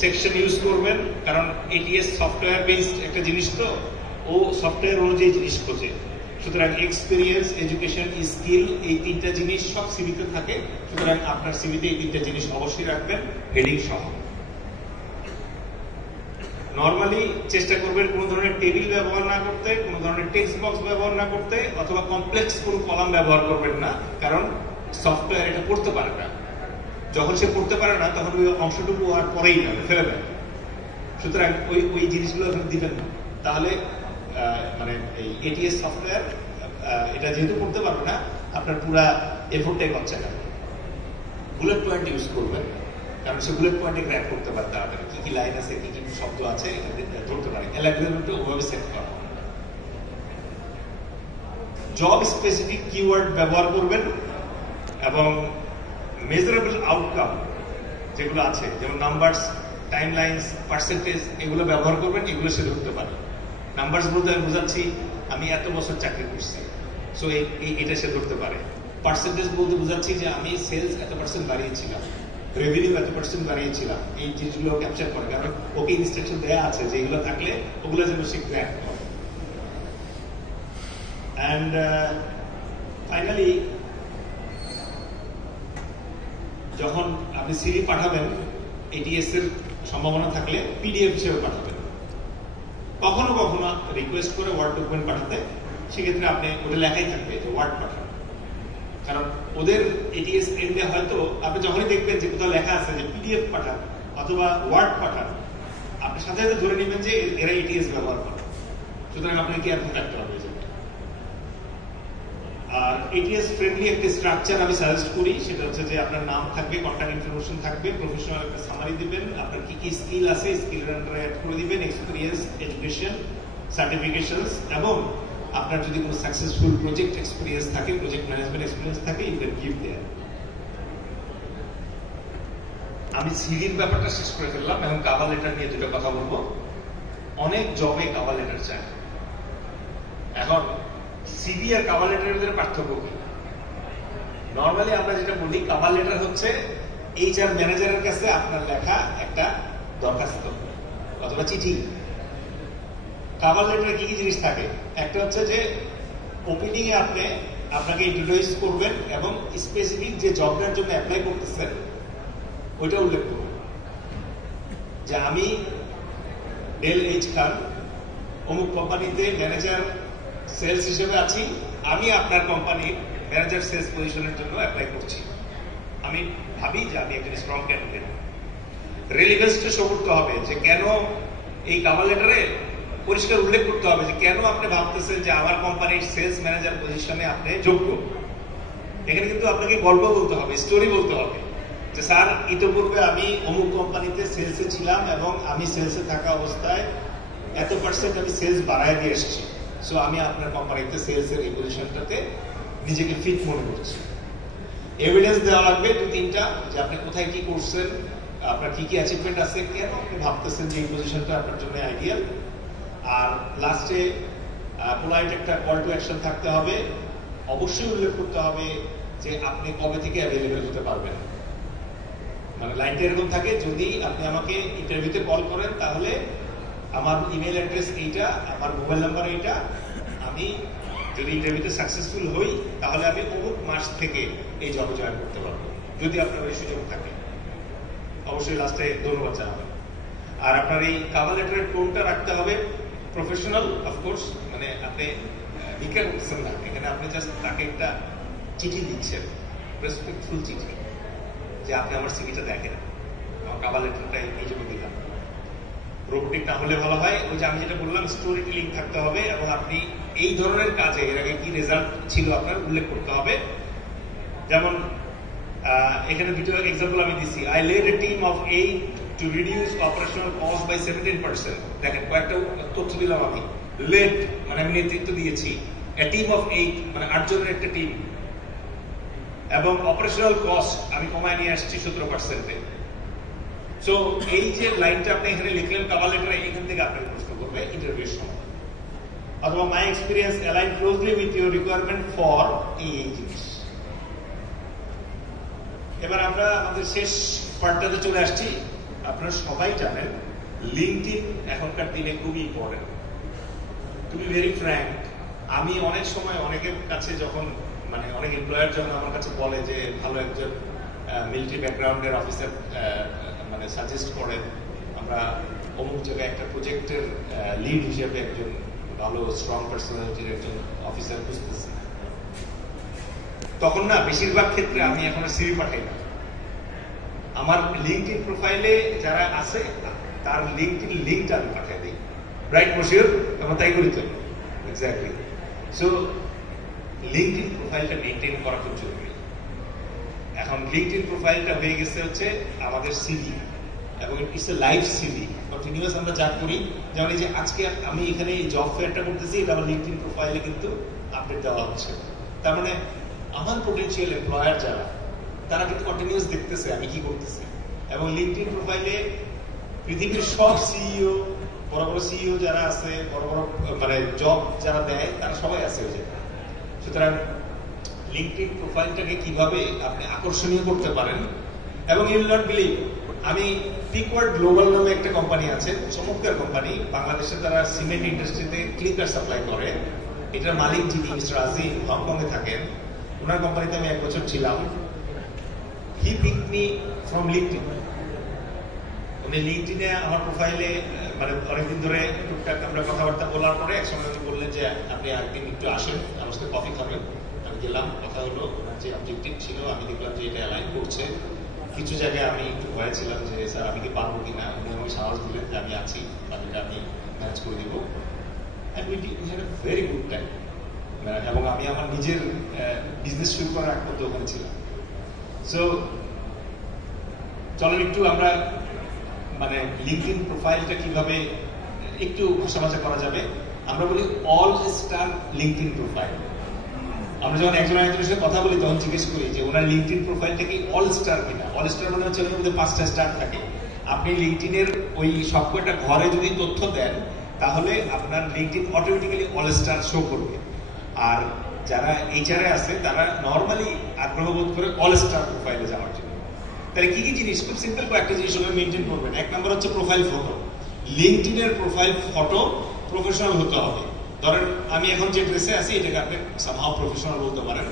সেকশন ইউজ করবেন, কারণ এটিএস সফটওয়্যার বেসড একটা জিনিস, তো ও সফটওয়্যার অনুযায়ী জিনিস খোঁজে। সুতরাং এক্সপিরিয়েন্স, এডুকেশন, স্কিল, এই 3টা জিনিস সব সিভিতে থাকে। সুতরাং আপনার সিভিতে এই 3টা জিনিস অবশ্যই রাখবেন, হেডিং সহ। নর্মালি চেষ্টা করবেন কোনো ধরনের টেবিল ব্যবহার না করতে, কোনো ধরনের টেক্সট বক্স ব্যবহার না করতে, অথবা কমপ্লেক্স কোনো কলাম ব্যবহার করবেন না, কারণ সফটওয়্যার এটা পড়তে পারে না। যখন সে পড়তে পারে না, তখন ওই অংশটুকু আর পরেই না, ফেলে দেয়। সুতরাং ওই জিনিসগুলো দিবেন না, তাহলে মানে এই এটিএস সফটওয়্যার এটা যেহেতু পড়তে পারবে না, আপনার পুরা এফোর্টটাই বাচ্চা গেল। বুলেট পয়েন্ট ইউজ করবেন, কারণ সে বুলেট পয়েন্টে গ্র্যাপ করতে পারে তাড়াতাড়ি, কি কি লাইন আছে, কি কি শব্দ আছে, এটা ধরতে পারে। অ্যালাইনমেন্টটা ওভাবে সেট করা। জব স্পেসিফিক কিওয়ার্ড ব্যবহার করবেন এবং মেজারেবল আউটকাম যেগুলো আছে, যেমন নাম্বারস, টাইমলাইন্স, পার্সেন্টেজ, এগুলো ব্যবহার করবেন। এগুলো সে ধরতে পারে। নাম্বারস বলতে আমি বোঝাচ্ছি আমি এত বছর চাকরি করছি, সো এটা সে ধরতে পারে। পার্সেন্টেজ বলতে বোঝাচ্ছি যে আমি সেলস এত % বাড়িয়েছিলাম, রেভিনিউ এত % বাড়িয়েছিলাম, এই জিনিসগুলো ক্যাপচার করে। কারণ ওকে ইনস্ট্রাকশন দেওয়া আছে যে এগুলো থাকলে ওগুলো যেন সে গ্র্যাব করে। অ্যান্ড ফাইনালি যখন আপনি সিভি পাঠাবেন, এটিএস এর সম্ভাবনা থাকলে পিডিএফ হিসেবে পাঠাবেন। কখনো কখনো রিকোয়েস্ট করে ওয়ার্ড ডকুমেন্ট পাঠাতে, সেক্ষেত্রে আপনি ওটা লেখাই থাকবে যে ওয়ার্ড পাঠান। কারণ ওদের এটিএস এন্ডে হয়তো আপনি যখনই দেখবেন যে কোথাও লেখা আছে যে পিডিএফ পাঠান অথবা ওয়ার্ড পাঠান, আপনি সাথে সাথে ধরে নেবেন যে এরা এটিএস ব্যবহার করে, সুতরাং আপনাকে কেয়ারফুল থাকতে হবে। আর এটিএস ফ্রেন্ডলি একটা স্ট্রাকচার আমি সাজেস্ট করি, সেটা হচ্ছে যে আপনার নাম থাকবে, কন্ট্যাক্ট ইনফরমেশন থাকবে, প্রফেশনাল একটা সামারি দিবেন, আপনার কি কি স্কিল আছে স্কিলের আন্ডারে অ্যাড করে দিবেন, এক্সপিরিয়েন্স, এডুকেশন, সার্টিফিকেশনস, এবং আপনার যদি কোনো সাকসেসফুল প্রজেক্ট এক্সপিরিয়েন্স থাকে, প্রজেক্ট ম্যানেজমেন্ট এক্সপিরিয়েন্স থাকে, ইউ ক্যান গিভ দেয়ার। আমি সিভির ব্যাপারটা শেষ করে ফেললাম, এখন কভার লেটার নিয়ে দুটো কথা বলবো। অনেক জবে কভার লেটার চায়। এখন সিভি আর কভার লেটারের পার্থক্য কি? নর্মালি আমরা যেটা বলি, কভার লেটার হচ্ছে এইচআর ম্যানেজারের কাছে আপনার লেখা একটা দরখাস্ত অথবা চিঠি। কভার লেটারে কি কি জিনিস থাকে? একটা হচ্ছে যে ওপেনিং এ আপনাকে ইন্ট্রোডিউস করবেন এবং স্পেসিফিক যে জবটার জন্য অ্যাপ্লাই করতেছেন ওইটা উল্লেখ করবেন, যে আমি ডেল এইচ খান অমুক কোম্পানিতে ম্যানেজার সেলস হিসেবে আছি, আমি আপনার কোম্পানির ম্যানেজার সেলস পজিশনের জন্য অ্যাপ্লাই করছি। আমি ভাবি যে আমি একজন স্ট্রং ক্যান্ডিডেট। রেলিভেন্সটা শো করতে হবে যে কেন, এই কভার লেটারে পরিষ্কার উল্লেখ করতে হবে যে কেন আপনি ভাবতেছেন যে আমার কোম্পানির সেলস ম্যানেজার পজিশনে আপনি যোগ্য। এখানে কিন্তু আপনাকে গল্প বলতে হবে, স্টোরি বলতে হবে যে স্যার, ইতিপূর্বে আমি অমুক কোম্পানিতে সেলসে ছিলাম এবং আমি সেলসে থাকা অবস্থায় এত পার্সেন্ট আমি সেলস বাড়ায় দিয়ে এসেছি, সো আমি আপনার কোম্পানিতে সেলসের এই পজিশনটাতে নিজেকে ফিট মনে করছি। এভিডেন্স দেওয়া লাগবে 2-3টা, যে আপনি কোথায় কি করছেন, আপনার কি কি অ্যাচিভমেন্ট আছে, কেন আপনি ভাবতেছেন যে এই পজিশনটা আপনার জন্য আইডিয়াল। আর লাস্টে পোলাইট একটা কল টু অ্যাকশন থাকতে হবে। অবশ্যই উল্লেখ করতে হবে যে আপনি কবে থেকে অ্যাভেলেবেল হতে পারবেন। মানে লাইনটা এরকম থাকে, যদি আপনি আমাকে ইন্টারভিউতে কল করেন তাহলে আমার ইমেল অ্যাড্রেস এইটা, আমার মোবাইল নাম্বার এইটা, আমি যদি ইন্টারভিউতে সাকসেসফুল হই তাহলে আমি অমুক মাস থেকে এই জবে জয়েন করতে পারবো, যদি আপনার ওই সুযোগ থাকে। অবশ্যই লাস্টে ধন্যবাদ জানাবেন। আর আপনার এই কভার লেটারের টোনটা রাখতে হবে প্রফেশনাল, অফকোর্স। মানে আপনি ভিক্ষা করতেছেন না, এখানে আপনি জাস্ট তাকে একটা চিঠি দিচ্ছেন, রেসপেক্টফুল চিঠি, যে আপনি আমার সিভিটা দেখেন, আমার কভার লেটারটা এই জন্য দিলাম। রোবোটিক না হলে ভালো হয়। ওই যে আমি যেটা বললাম, স্টোরি টেলিং থাকতে হবে এবং আপনি এই ধরনের কাজে এর আগে কি রেজাল্ট ছিল আপনার উল্লেখ করতে হবে। যেমন এখানে দুটো এক্সাম্পল আমি দিচ্ছি। I led a team of 8 to reduce operational cost by 17%। দেখেন কয়েকটা তথ্য দিলাম আমি। লেড মানে আমি নেতৃত্ব দিয়েছি, এ টিম অফ 8 মানে 8 জনের একটা টিম, এবং অপারেশনাল কস্ট আমি কমায় নিয়ে আসছি 17%-এ। সো এই যে লাইনটা আপনি এখানে লিখলেন কভার লেটারে, এখান থেকে আপনাকে প্রশ্ন করবে ইন্টারভিউর সময়। অথবা মাই experience align closely with your requirement for এই জিনিস। এবার আমরা আমাদের শেষ পার্টটাতে চলে আসছি। আপনারা সবাই জানেন লিঙ্কডইন এখনকার দিনে খুবই important. To be very frank, আমি অনেক সময় অনেকের কাছে যখন, মানে অনেক এমপ্লয়ার যখন আমার কাছে বলে যে ভালো একজন মিলিটারি ব্যাকগ্রাউন্ডের অফিসার মানে সাজেস্ট করেন, আমরা অমুক জায়গায় একটা প্রজেক্টের লিড হিসেবে একজন ভালো স্ট্রং পার্সোনালিটির একজন অফিসার খুঁজতেছি, তখন না বেশিরভাগ ক্ষেত্রে আমি এখন সিভি পাঠাই না। আমার লিঙ্কডইন প্রোফাইলে যারা আছে তার লিঙ্কডইন লিঙ্কটা আমি পাঠাই দিই। রাইট মশিউর? আমরা তাই করি তো। এক্স্যাক্টলি। সো লিঙ্কডইন প্রোফাইলটা মেনটেন করা খুব জরুরি। এখন লিঙ্কডইন প্রোফাইলটা হয়ে গেছে হচ্ছে আমাদের সিভি, এবং it's a live CV. Continuous আমরা যা করি, যেমন এই যে আজকে আমি এখানে এই জব ফেয়ারটা করতেছি, এটা আমার লিঙ্কডইন প্রোফাইলে কিন্তু আপডেট দেওয়া হচ্ছে। তার মানে আমার পোটেনশিয়াল এমপ্লয়ার যারা, তারা কিন্তু কন্টিনিউয়াস দেখতেছে আমি কি করতেছি। এবং লিঙ্কডইন প্রোফাইলে পৃথিবীর সব সিইও, বড় বড় সিইও যারা আছে, বড় বড় মানে জব যারা দেয়, তারা সবাই আছে ওই জায়গায়। সুতরাং লিঙ্কডইন প্রোফাইলটাকে কিভাবে আপনি আকর্ষণীয় করতে পারেন। এবং ইউ উইল নট বিলিভ, আমি পিকওয়ার্ড গ্লোবাল নামে একটা কোম্পানি আছে, চমৎকার কোম্পানি, বাংলাদেশে তারা সিমেন্ট ইন্ডাস্ট্রিতে ক্লিকার সাপ্লাই করে। এটার মালিক যিনি মিস্টার আজিম হংকং এ থাকেন, ওনার কোম্পানিতে আমি 1 বছর ছিলাম। He pick me from LinkedIn. উনি লিঙ্কডিনে আমার প্রোফাইলে মানে অনেকদিন ধরে টুকটাক আমরা কথাবার্তা বলার পরে একসময় উনি বললেন যে আপনি একদিন একটু আসেন, আমার সাথে কফি খাবেন। আমি গেলাম, কথা হলো। ওনার যে অবজেক্টিভ ছিল আমি দেখলাম যে এটা অ্যালাইন করছে। কিছু জায়গায় আমি একটু ভয় ছিলাম যে স্যার আমি কি পারবো কিনা। উনি আমাকে সাহস দিলেন যে আমি আছি, বাকিটা আমি ম্যানেজ করে দিব। And we had a very good time. এবং আমি আমার নিজের বিজনেস শুরু করার আগ পর্যন্ত ওখানে ছিলাম। সো চলেন একটু আমরা মানে লিঙ্কডিন প্রোফাইলটা কিভাবে একটু ঘষামাজা করা যাবে। আমরা বলি অল স্টার লিঙ্কডিন প্রোফাইল। আমরা যখন একজনের সাথে কথা বলি তখন জিজ্ঞেস করি যে ওনার লিঙ্কডিন প্রোফাইলটা কি অল স্টার কিনা। অল স্টার মানে হচ্ছে ওর মধ্যে 5টা স্টার থাকে। আপনি লিঙ্কডিনের ওই সবকটা ঘরে যদি তথ্য দেন তাহলে আপনার LinkedIn automatically all star show করবে। আর যারা এইচআরে আছে তারা নর্মালি আগ্রহ বোধ করে অল স্টার প্রোফাইলে যাওয়ার জন্য। তাহলে কি কি জিনিস, খুব সিম্পল কয়েকটা জিনিস ওরা মেনটেন করবেন। 1 নম্বর হচ্ছে প্রোফাইল ফটো। লিঙ্কডিনের প্রোফাইল ফটো প্রফেশনাল হতে হবে। ধরেন আমি এখন যে ড্রেসে আছি এটাকে আপনি সামহাও প্রফেশনাল বলতে পারেন।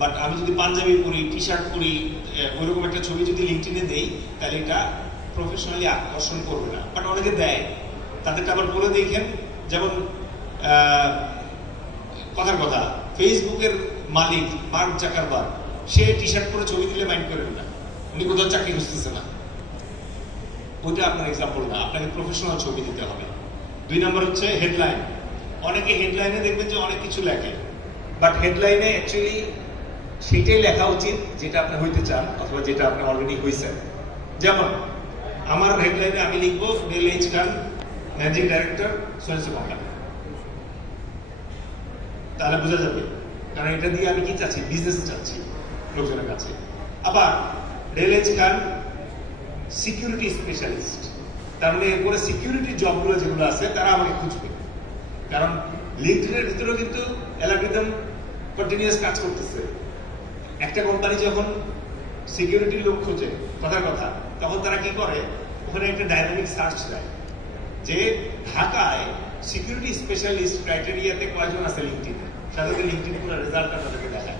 বাট আমি যদি পাঞ্জাবি পরি, টি শার্ট পরি, ওইরকম একটা ছবি যদি লিঙ্কডিনে দেই তাহলে এটা প্রফেশনালি আকর্ষণ করবে না। বাট অনেকে দেয়, তাদেরটা আবার বলে দেখেন। যেমন কথার কথা, ফেসবুকের মালিক মার্ক জাকারবার্গ, সে টি শার্ট পরে ছবি দিলে মাইন্ড করেন না, উনি কোথাও চাকরি খুঁজতেছে না। ওইটা আপনার এক্সাম্পল না, আপনাকে প্রফেশনাল ছবি দিতে হবে। 2 নম্বর হচ্ছে হেডলাইন। অনেকে হেডলাইনে দেখবেন যে অনেক কিছু লেখে, বাট হেডলাইনে অ্যাকচুয়ালি সেটাই লেখা উচিত যেটা আপনি হইতে চান অথবা যেটা আপনি অলরেডি হয়েছেন। যেমন আমার হেডলাইনে আমি লিখবো ডেল এইচ খান, ম্যানেজিং ডাইরেক্টর সোয়েন্সো কোম্পানি, তাহলে বোঝা যাবে। কারণ এটা দিয়ে আমি কি চাচ্ছি, বিজনেস চাচ্ছি লোকজনের কাছে। আবার ডেল এইচ খান সিকিউরিটি স্পেশালিস্ট, তার মানে এরপরে সিকিউরিটি জবগুলো যেগুলো আছে তারা আমাকে খুঁজবে। কারণ লিঙ্কডিনের ভিতরেও কিন্তু অ্যালগরিদম কন্টিনিউয়াস কাজ করতেছে। একটা কোম্পানি যখন সিকিউরিটির লোক খোঁজে, কথার কথা, তখন তারা কি করে, ওখানে একটা ডাইনামিক সার্চ দেয় যে ঢাকায় সিকিউরিটি স্পেশালিস্ট ক্রাইটেরিয়াতে কয়জন আছে লিঙ্কডিনে। সাধারণত লিঙ্কডিন পুরো রেজাল্টটা তাদেরকে দেখায়।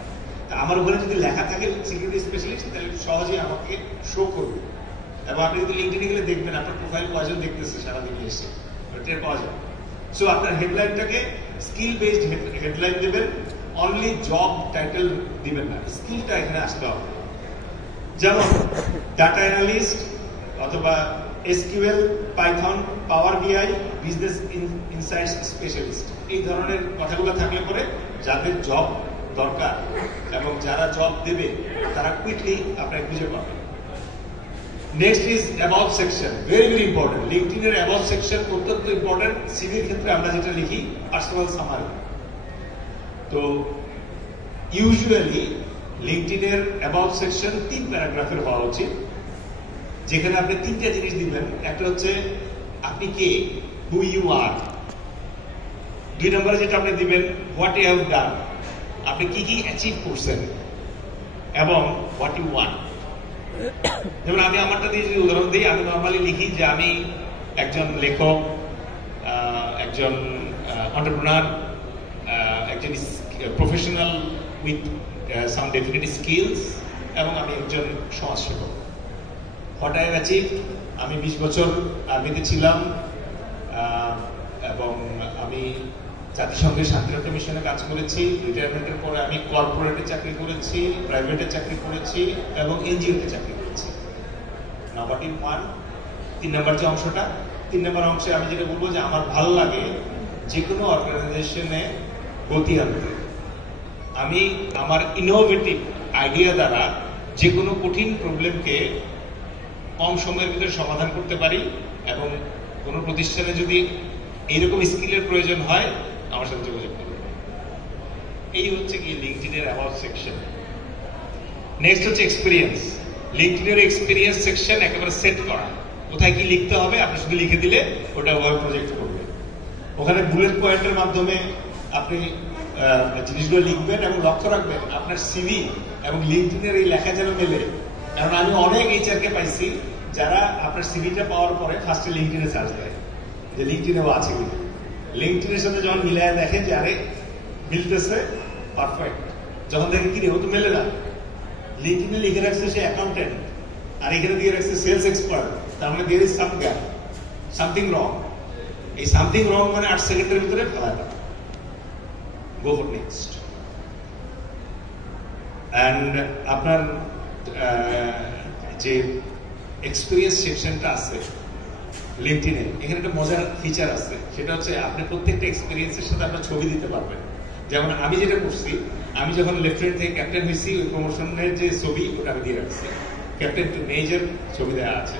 তা আমার ওখানে যদি লেখা থাকে সিকিউরিটি স্পেশালিস্ট, তাহলে সহজেই আমাকে শো করবে। এবং আপনি যদি লিঙ্কডিনে গেলে দেখবেন আপনার প্রোফাইল কয়জন দেখতেছে সারাদিনে এসে, টের পাওয়া যায়। সো আপনার হেডলাইনটাকে স্কিল বেসড হেডলাইন দেবেন, অনলি জব টাইটেল দিবেন না, স্কিলটা এখানে আসতে হবে। যেমন ডাটা অ্যানালিস্ট অথবা এসকিউএল, পাইথন, পাওয়ার বিআই, বিজনেস ইনসাইটস স্পেশালিস্ট, এই ধরনের কথাগুলো থাকলে পরে যাদের জব দরকার এবং যারা জব দেবে তারা কুইকলি আপনাকে খুঁজে পাবে। Next is about section, very very important. লিঙ্কডিনের অ্যাবাউট সেকশন অত্যন্ত ইম্পর্টেন্ট। সিভির ক্ষেত্রে আমরা যেটা লিখি পার্সোনাল সামারি। তো ইউজুয়ালি লিঙ্কডিনের অ্যাবাউট সেকশন 3 প্যারাগ্রাফের হওয়া উচিত, যেখানে আপনি 3টা জিনিস দিবেন। একটা হচ্ছে আপনি কে, হু ইউ আর। 2 নম্বরে যেটা আপনি দিবেন হোয়াট ইউ হ্যাভ ডান, আপনি কি কি অ্যাচিভ করছেন, এবং হোয়াট ইউ ওয়ান্ট। যেমন আমি আমারটা দিয়ে যদি উদাহরণ দিই, আমি নর্মালি লিখি যে আমি একজন লেখক, একজন এন্টারপ্রেনার, একজন professional with some definite skills, এবং আমি একজন সমাজসেবক। হোয়াট আই হ্যাভ অ্যাচিভ, আমি 20 বছর আর্মিতে ছিলাম এবং আমি জাতিসংঘের শান্তিরক্ষা মিশনে কাজ করেছি। রিটায়ারমেন্টের পরে আমি কর্পোরেটে চাকরি করেছি, প্রাইভেটে চাকরি করেছি এবং এনজিওতে চাকরি করেছি। নাম্বার 1, 3 নম্বর যে অংশটা, 3 নম্বর অংশে আমি যেটা বলবো যে আমার ভালো লাগে যে কোনো অর্গানাইজেশনে গতি আনতে। আমি আমার ইনোভেটিভ আইডিয়া দ্বারা যে কোনো কঠিন প্রবলেমকে কম সময়ের ভিতরে সমাধান করতে পারি, এবং কোনো প্রতিষ্ঠানে যদি এইরকম স্কিলের প্রয়োজন হয় আমার সাথে যোগাযোগ করবে। এই হচ্ছে কি লিঙ্কডিনের অ্যাবাউট সেকশন। নেক্সট হচ্ছে এক্সপিরিয়েন্স। লিঙ্কডিনের এক্সপিরিয়েন্স সেকশন একেবারে সেট করা, কোথায় কি লিখতে হবে আপনি শুধু লিখে দিলে ওটা ওয়েব প্রজেক্ট করবে। ওখানে বুলেট পয়েন্টের মাধ্যমে আপনি জিনিসগুলো লিখবেন এবং লক্ষ্য রাখবেন আপনার সিভি এবং লিঙ্কডিনের এই লেখা যেন মেলে। কারণ আমি অনেক এইচআরকে পাইছি যারা আপনার সিভিটা পাওয়ার পরে ফার্স্টে লিঙ্কডিনে সার্চ দেয় যে লিঙ্কডিনেও আছে কিনা। লিঙ্কডইনের সাথে যখন মিলায় দেখে যে আরে মিলতেছে, পারফেক্ট। যখন দেখে কি রে ও তো মেলে না, লিঙ্কডইনে লিখে রাখছে সে অ্যাকাউন্টেন্ট আর এখানে দিয়ে রাখছে সেলস এক্সপার্ট, তার মানে there is some gap, something wrong. এই সামথিং রং মানে 8 সেকেন্ডের ভিতরে ফেলা যায়। Go for next. অ্যান্ড আপনার যে এক্সপিরিয়েন্স সেকশনটা আছে লিঙ্কডইনে, এখানে একটা মজার ফিচার আছে, সেটা হচ্ছে আপনি প্রত্যেকটা এক্সপিরিয়েন্সের সাথে আপনার ছবি দিতে পারবেন। যেমন আমি যেটা করছি, আমি যখন লেফটেন্যান্ট থেকে ক্যাপ্টেন হয়েছি, ওই প্রমোশনের যে ছবি ওটা আমি দিয়ে রাখছি, ক্যাপ্টেন টু মেজর ছবি দেওয়া আছে।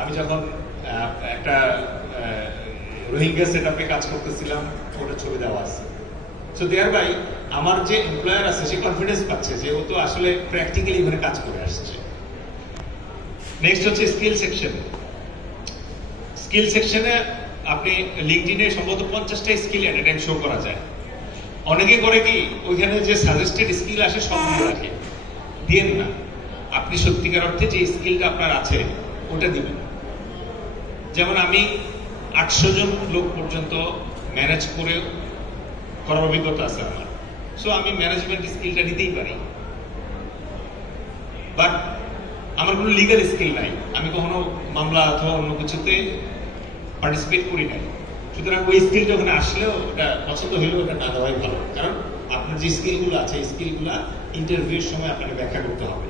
আমি যখন একটা রোহিঙ্গা সেট আপে কাজ করতেছিলাম, ওটা ছবি দেওয়া আছে। সো দেয়ার বাই আমার যে এমপ্লয়ার আছে সে কনফিডেন্স পাচ্ছে যে ও তো আসলে প্র্যাকটিক্যালি এখানে কাজ করে আসছে। নেক্সট হচ্ছে স্কিল সেকশন। স্কিল সেকশনে আপনি লিঙ্কডইনে সম্ভবত 50টা skill at a time show করা যায়। অনেকে করে কি ওইখানে যে সাজেস্টেড স্কিল আসে সব দিয়ে রাখে, দিয়েন না। আপনি সত্যিকার অর্থে যে স্কিলটা আপনার আছে ওটা দিবেন। যেমন আমি 800 জন লোক পর্যন্ত ম্যানেজ করে করার অভিজ্ঞতা আছে আমার। সো আমি ম্যানেজমেন্ট স্কিলটা নিতেই পারি, বাট আমার কোনো লিগাল স্কিল নাই, আমি কখনো মামলা অথবা অন্য কিছুতে পার্টিসিপেট করি নাই। সুতরাং ওই স্কিলটা ওখানে আসলেও ওটা পছন্দ হলেও ওটা না দেওয়াই ভালো, কারণ আপনার যে স্কিলগুলো আছে এই স্কিলগুলো ইন্টারভিউর সময় আপনাকে ব্যাখ্যা করতে হবে।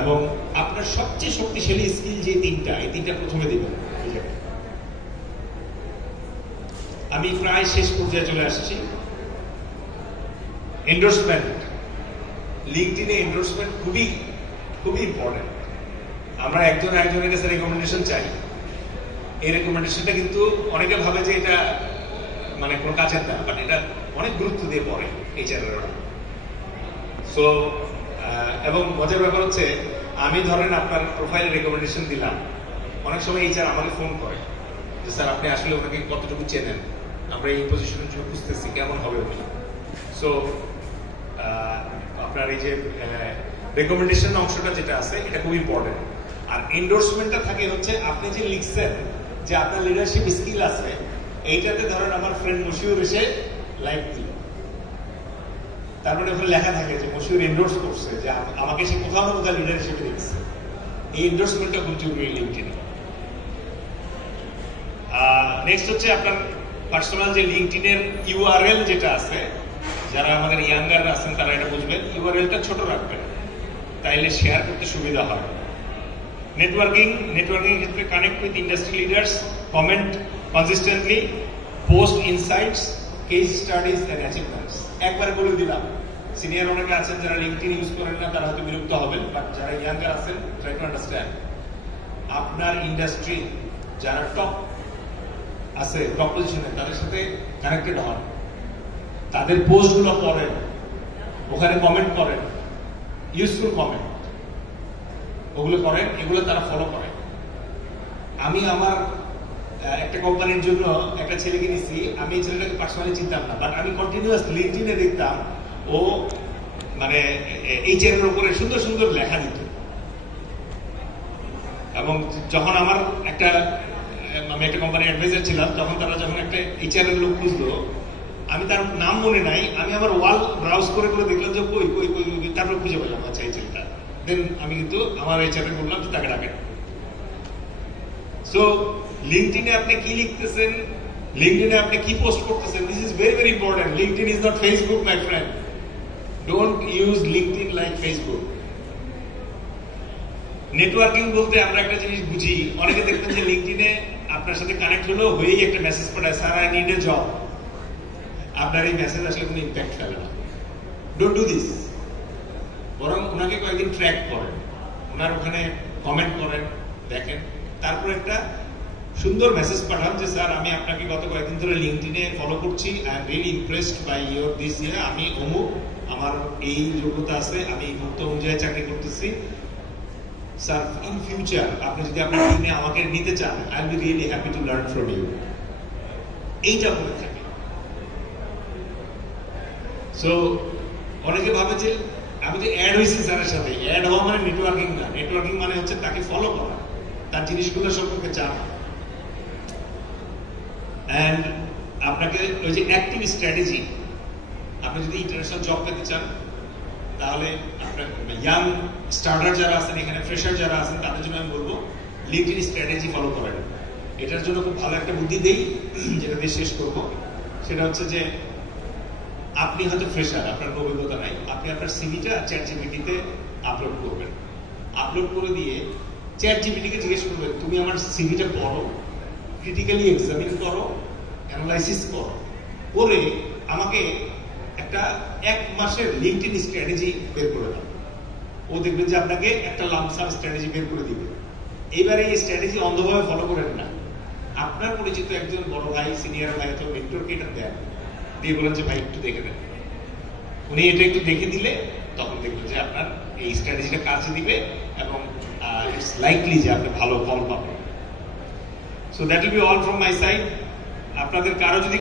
এবং আপনার সবচেয়ে শক্তিশালী স্কিল যে তিনটা, এই তিনটা প্রথমে দিবেন। আমি প্রায় শেষ পর্যায়ে চলে আসছি। এন্ডোর্সমেন্ট। লিঙ্কডইনে এন্ডোর্সমেন্ট খুবই খুবই ইম্পর্টেন্ট। আমরা একজন একজনের কাছে রেকমেন্ডেশন চাই। এই রেকমেন্ডেশনটা কিন্তু অনেকে ভাবে যে এটা মানে কোনো কাজের না, বাট এটা অনেক গুরুত্ব দিয়ে পড়ে এইচআররা। সো এবং মজার ব্যাপার হচ্ছে, আমি ধরেন আপনার প্রোফাইল রেকমেন্ডেশন দিলাম, অনেক সময় এইচআর আমাকে ফোন করে যে স্যার আপনি আসলে ওনাকে কতটুকু চেনেন, আমরা এই পজিশনের জন্য বুঝতেছি কেমন হবে উনি। সো আপনার এই যে রেকমেন্ডেশন অংশটা যেটা আছে এটা খুব ইম্পর্টেন্ট। আর এন্ডোর্সমেন্টটা থাকে হচ্ছে আপনি যে লিখছেন যে আপনার লিডারশিপ স্কিল আছে, এইটাতে ধরেন আমার ফ্রেন্ড মশিউর এসে লাইক দিল, তারপরে ওখানে লেখা থাকে যে মশিউর এন্ডোর্স করছে, যে আমাকে সে কোথাও না কোথাও লিডার হিসেবে দেখছে। এই এন্ডোর্সমেন্টটা খুব জরুরি লিঙ্কডইনে। নেক্সট হচ্ছে আপনার পার্সোনাল যে লিঙ্কডইনের ইউআরএল যেটা আছে, যারা আমাদের ইয়াঙ্গার আছেন তারা এটা বুঝবেন, ইউআরএলটা ছোট রাখবেন, তাইলে শেয়ার করতে সুবিধা হয়। নেটওয়ার্কিং এর ক্ষেত্রে connect with industry leaders, comment consistently, post insights, case studies and achievements. একবারে বলে দিলাম, সিনিয়র অনেকে আছেন যারা লিঙ্কডইন ইউজ করেন না, তারা হয়তো বিরক্ত হবেন, বাট যারা ইয়াঙ্গার আছেন ট্রাই টু আন্ডারস্ট্যান্ড। আপনার ইন্ডাস্ট্রি যারা টপ আছে, টপ পজিশনে, তাদের সাথে কানেক্টেড হন, তাদের পোস্টগুলো পড়েন, ওখানে কমেন্ট করেন, ইউজফুল কমেন্ট ওগুলো করেন, এগুলো তারা ফলো করেন। আমি আমার একটা কোম্পানির জন্য একটা ছেলেকে নিছি, আমি এই ছেলেটাকে পার্সোনালি চিনতাম না, বাট আমি কন্টিনিউয়াস লিঙ্কডইনে দেখতাম ও মানে এইচআর এর উপরে সুন্দর সুন্দর লেখা দিত। এবং যখন আমার আমি একটা কোম্পানির অ্যাডভাইজার ছিলাম, তখন তারা যখন একটা এইচআর এর লোক খুঁজলো, আমি তার নাম মনে নাই, আমি আমার ওয়াল ব্রাউজ করে করে দেখলাম যে কই কই কই কই, তারপর খুঁজে পেলাম আচ্ছা এই ছেলেটা। দেন আমি কিন্তু আমার এইচআর এ বললাম যে তাকে ডাকেন। সো লিঙ্কডইনে আপনি কি লিখতেছেন, লিঙ্কডইনে আপনি কি পোস্ট করতেছেন, this is very very important. LinkedIn is not Facebook my friend, don't use LinkedIn like Facebook. Networking বলতে আমরা একটা জিনিস বুঝি, অনেকে দেখবেন যে লিঙ্কডইনে আপনার সাথে কানেক্ট হলো, হয়েই একটা মেসেজ পাঠায়, sir I need a job. আপনার এই মেসেজ আসলে কোনো ইম্প্যাক্ট ফেলে না, ডোন্ট ডু দিস। বরং ওনাকে কয়েকদিন ট্র্যাক করেন, ওনার ওখানে কমেন্ট করেন, দেখেন, তারপর একটা সুন্দর মেসেজ পাঠান যে স্যার আমি আপনাকে গত কয়েকদিন ধরে লিঙ্কডইনে ফলো করছি, I am really impressed by your this year, আমি অমুক, আমার এই যোগ্যতা আছে, আমি এই মুক্ত অনুযায়ী চাকরি করতেছি, স্যার ইন ফিউচার আপনি যদি আপনার টিমে আমাকে নিতে চান, I will be really happy to learn from you. এইটা বলে থাকে। সো অনেকে ভাবে যে আমি তো অ্যাড হয়েছি স্যারের সাথে, অ্যাড হওয়া মানে নেটওয়ার্কিং না, নেটওয়ার্কিং মানে হচ্ছে তাকে ফলো করা, তার জিনিসগুলো সম্পর্কে জানা। অ্যান্ড আপনাকে ওই যে অ্যাক্টিভ স্ট্র্যাটেজি, আপনি যদি ইন্টারন্যাশনাল জব পেতে চান তাহলে আপনার ইয়াং স্টার্টার যারা আছেন, এখানে ফ্রেশার যারা আছেন, তাদের জন্য আমি বলবো লিঙ্কডইন স্ট্র্যাটেজি ফলো করেন। এটার জন্য খুব ভালো একটা বুদ্ধি দেই, যেটা দিয়ে শেষ করবো। সেটা হচ্ছে যে আপনি হয়তো ফ্রেশার, আপনার অভিজ্ঞতা নাই, আপনি আপনার সিভিটা চ্যাটজিপিটিতে আপলোড করবেন। আপলোড করে দিয়ে চ্যাটজিপিটিকে জিজ্ঞেস করবেন, তুমি আমার সিভিটা পড়ো, ক্রিটিক্যালি এক্সামিন করো, অ্যানালাইসিস করো, করে আমাকে একটা 1 মাসের লিঙ্কডইন স্ট্র্যাটেজি বের করে দাও। ও দেখবেন যে আপনাকে একটা লামসাম স্ট্র্যাটেজি বের করে দিবে। এবারে এই স্ট্র্যাটেজি অন্ধভাবে ফলো করেন না, আপনার পরিচিত একজন বড় ভাই, সিনিয়র ভাই অথবা মেন্টরকে এটা দেন, দিয়ে বলেন যে ভাই একটু দেখে দেন। উনি এটা একটু দেখে দিলে তখন দেখবেন যে আপনার এই স্ট্র্যাটেজিটা কাজে দিবে এবং ইটস লাইকলি যে আপনি ভালো ফল পাবেন। So that will be all from my side. আপনাদের কারো যদি